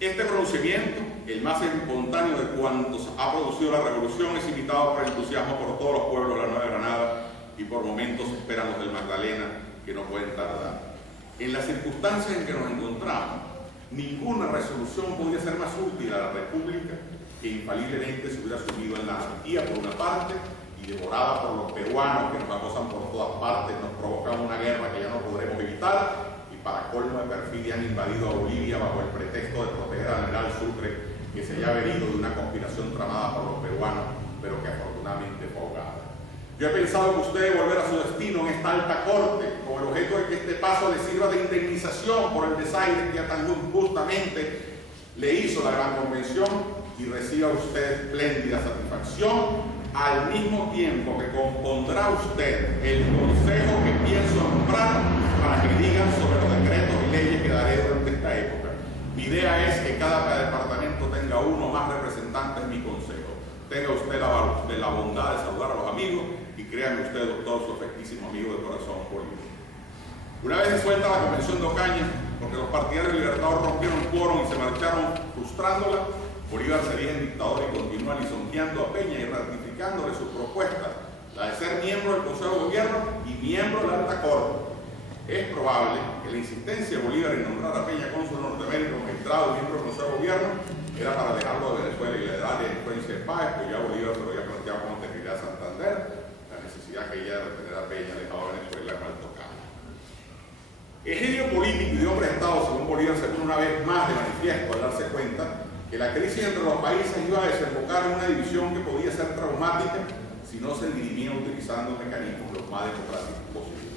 Este pronunciamiento, el más espontáneo de cuantos ha producido la revolución, es imitado por entusiasmo por todos los pueblos de la Nueva Granada, y por momentos esperan los del Magdalena, que no pueden tardar. En las circunstancias en que nos encontramos, ninguna resolución podría ser más útil a la República que infaliblemente se hubiera sumido en la anarquía por una parte y devorada por los peruanos que nos acosan por todas partes, nos provocan una guerra que ya no podremos evitar, y para colmo de perfidia han invadido a Bolivia bajo el pretexto de proteger al general Sucre, que se haya venido de una conspiración tramada por los peruanos, pero que afortunadamente fue ahogada. Yo he pensado que usted debe volver a su destino en esta alta corte, con el objeto de que este paso le sirva de indemnización por el desaire que ya tan injustamente le hizo la Gran Convención, y reciba usted espléndida satisfacción, al mismo tiempo que compondrá usted el consejo que pienso nombrar para que digan sobre los decretos y leyes que daré durante esta época. Mi idea es que cada departamento tenga uno o más representantes en mi consejo. Tenga usted la bondad de saludar a los amigos, y créanme usted, doctor, su afectísimo amigo de corazón, Bolívar. Una vez disuelta la Convención de Ocaña, porque los partidarios del Libertador rompieron quórum y se marcharon frustrándola, Bolívar se erige en dictador y continúa lisonjeando a Peña y ratificándole su propuesta, la de ser miembro del Consejo de Gobierno y miembro de la Alta Corte. Es probable que la insistencia de Bolívar en nombrar a Peña cónsul de Norteamérica, magistrado y miembro del Consejo de Gobierno, era para alejarlo de Venezuela y le darle influencia de Páez, pues ya Bolívar se lo había planteado con anterioridad a Santander, la necesidad que ella de retener a Peña alejado de Venezuela en Alto Cabo. El genio político y de hombre de Estado, según Bolívar, se pone una vez más de manifiesto al darse cuenta que la crisis entre los países iba a desembocar en una división que podía ser traumática si no se dirimía utilizando mecanismos los más democráticos posibles.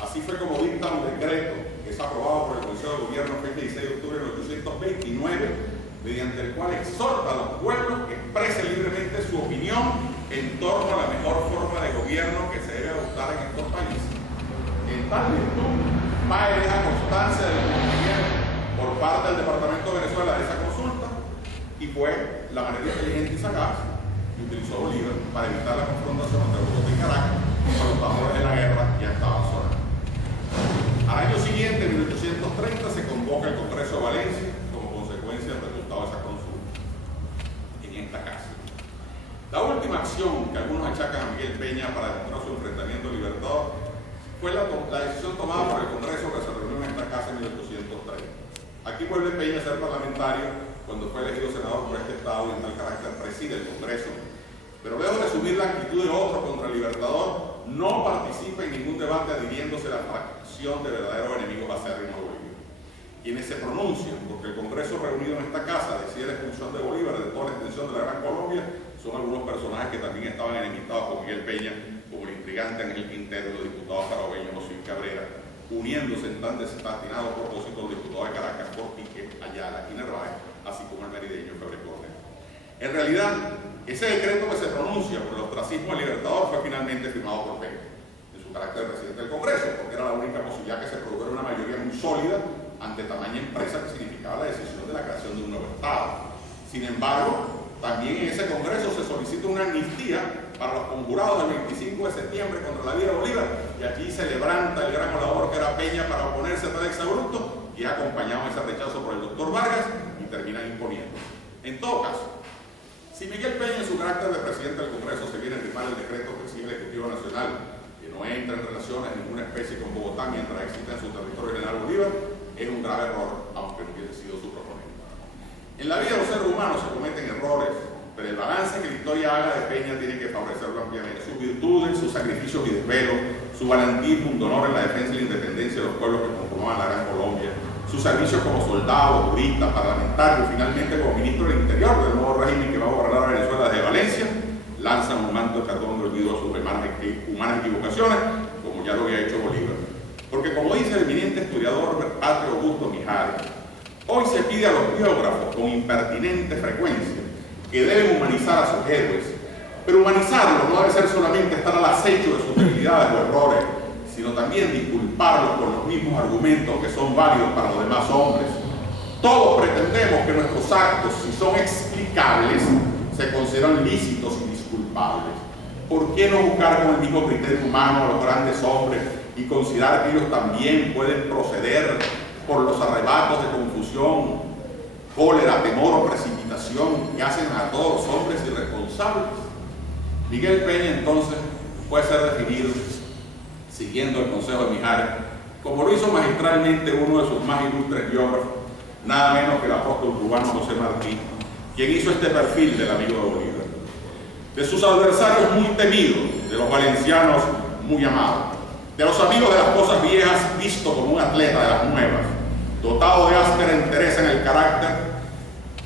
Así fue como dicta un decreto que es aprobado por el Consejo de Gobierno el 16 de octubre de 1829, mediante el cual exhorta a los pueblos que expresen libremente su opinión en torno a la mejor forma de gobierno que se debe adoptar en estos países. En tal virtud, Páez deja constancia del cumplimiento por parte del Departamento de Venezuela de esa consulta, y fue la manera inteligente y sagaz que utilizó Bolívar para evitar la confrontación entre Bogotá y Caracas, cuando los tambores de la guerra ya estaban sonando. Al año siguiente, en 1830, se convoca el Congreso de Valencia como consecuencia del resultado de esa consulta en esta casa. La última acción que algunos achacan a Miguel Peña para demostrar su enfrentamiento al Libertador fue la decisión tomada por el Congreso que se reunió en esta casa en 1830. Aquí vuelve Peña a ser parlamentario cuando fue elegido senador por este estado, y en tal carácter preside el Congreso. Pero lejos de asumir la actitud de otro contra el Libertador, no participa en ningún debate adhiriéndose a la fracción de verdaderos enemigos acérrimos de Bolívar. Quienes se pronuncian porque el Congreso reunido en esta casa decide la expulsión de Bolívar de toda la extensión de la Gran Colombia, son algunos personajes que también estaban enemistados con Miguel Peña, como el intrigante Ángel Quintero y los diputados carabeños José Cabrera, uniéndose en tan desestinado propósito los diputados de Caracas, Portique, Ayala y Narváez, así como el merideño Febre Cordero. En realidad, ese decreto que se pronuncia por el ostracismo del Libertador fue finalmente firmado por Peña, en su carácter de presidente del Congreso, porque era la única posibilidad que se produjera una mayoría muy sólida ante tamaña empresa que significaba la decisión de la creación de un nuevo Estado. Sin embargo, también en ese Congreso se solicita una amnistía para los conjurados del 25 de septiembre contra la vida de Bolívar, y aquí se levanta el gran orador que era Peña para oponerse a tal exabrupto, y es acompañado en ese rechazo por el doctor Vargas y termina imponiendo. En todo caso, si Miguel Peña en su carácter de presidente del Congreso se viene a firmar el decreto que exige el Ejecutivo Nacional que no entra en relaciones de ninguna especie con Bogotá mientras exista en su territorio General Bolívar, es un grave error, aunque no hubiese sido su proponente. En la vida de los seres humanos se cometen errores, pero el balance que la historia haga de Peña tiene que favorecerlo ampliamente. Sus virtudes, sus sacrificios y desvelos, su valentía y pundonor en la defensa de la independencia de los pueblos que conformaban la Gran Colombia, sus servicios como soldado, jurista, parlamentario y finalmente como ministro del Interior del nuevo régimen que va a gobernar a Venezuela desde Valencia, lanzan un manto de cartón de olvido a sus humanas equivocaciones, como ya lo había hecho Bolívar. Porque como dice el eminente historiador Patrio Augusto Mijares, hoy se pide a los biógrafos con impertinente frecuencia que deben humanizar a sus héroes, pero humanizarlos no debe ser solamente estar al acecho de sus debilidades o errores, sino también disculparlos con los mismos argumentos que son válidos para los demás hombres. Todos pretendemos que nuestros actos, si son explicables, se consideran lícitos y disculpables. ¿Por qué no buscar con el mismo criterio humano a los grandes hombres y considerar que ellos también pueden proceder por los arrebatos de confusión, cólera, temor o precipitación que hacen a todos los hombres irresponsables? Miguel Peña entonces puede ser definido, siguiendo el consejo de Mijares, como lo hizo magistralmente uno de sus más ilustres biógrafos, nada menos que el apóstol cubano José Martí, quien hizo este perfil del amigo de Bolívar. De sus adversarios muy temidos, de los valencianos muy amados, de los amigos de las cosas viejas visto como un atleta de las nuevas, dotado de áspera entereza en el carácter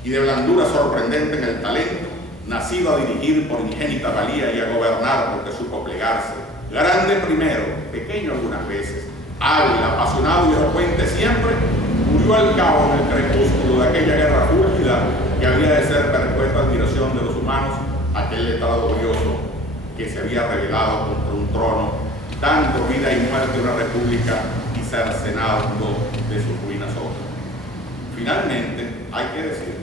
y de blandura sorprendente en el talento, nacido a dirigir por ingénita valía y a gobernar porque supo plegarse, grande primero, pequeño algunas veces, hábil, apasionado y elocuente siempre, murió al cabo en el crepúsculo de aquella guerra fúlgida que había de ser perpetua admiración de los humanos, aquel letrado glorioso que se había rebelado contra un trono, dando vida y muerte a una república y cercenando de sus ruinas otras. Finalmente, hay que decir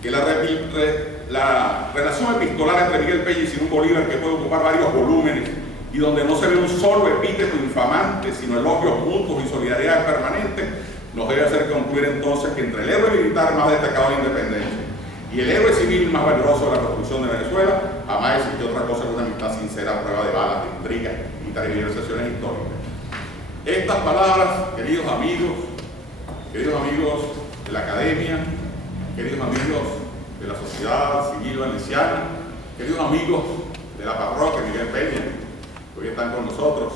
que la relación epistolar entre Miguel Peña y Simón Bolívar, que puede ocupar varios volúmenes y donde no se ve un solo epíteto infamante, sino elogios mutuos y solidaridad permanente, nos debe hacer concluir entonces que entre el héroe militar más destacado de la independencia y el héroe civil más valeroso de la construcción de Venezuela, jamás existió otra cosa que una amistad sincera a prueba de balas, de intrigas y tergiversaciones históricas. Estas palabras, queridos amigos de la academia, queridos amigos de la sociedad civil valenciana, queridos amigos de la parroquia Miguel Peña, que hoy están con nosotros,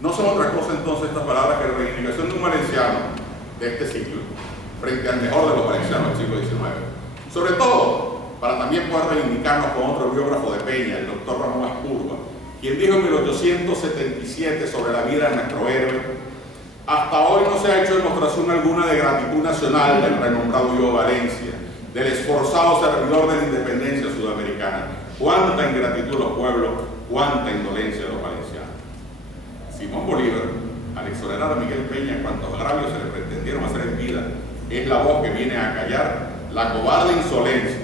no son otra cosa entonces estas palabras que la reivindicación de un valenciano de este siglo frente al mejor de los valencianos del siglo XIX. Sobre todo, para también poder reivindicarnos con otro biógrafo de Peña, el doctor Ramón Asturba, quien dijo en 1877 sobre la vida de nuestro héroe: hasta hoy no se ha hecho demostración alguna de gratitud nacional del renombrado Diego Valencia, del esforzado servidor de la independencia sudamericana. Cuánta ingratitud de los pueblos, cuánta indolencia de los valencianos. Simón Bolívar, al exonerar a Miguel Peña en cuantos agravios se le pretendieron hacer en vida, es la voz que viene a callar la cobarde insolencia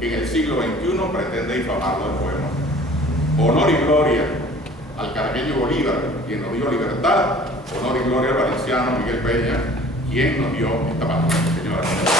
que en el siglo XXI pretende difamarlo de nuevo. Honor y gloria al caraqueño Bolívar, quien nos dio libertad. Honor y gloria al valenciano Miguel Peña, quien nos dio esta patria. Señora.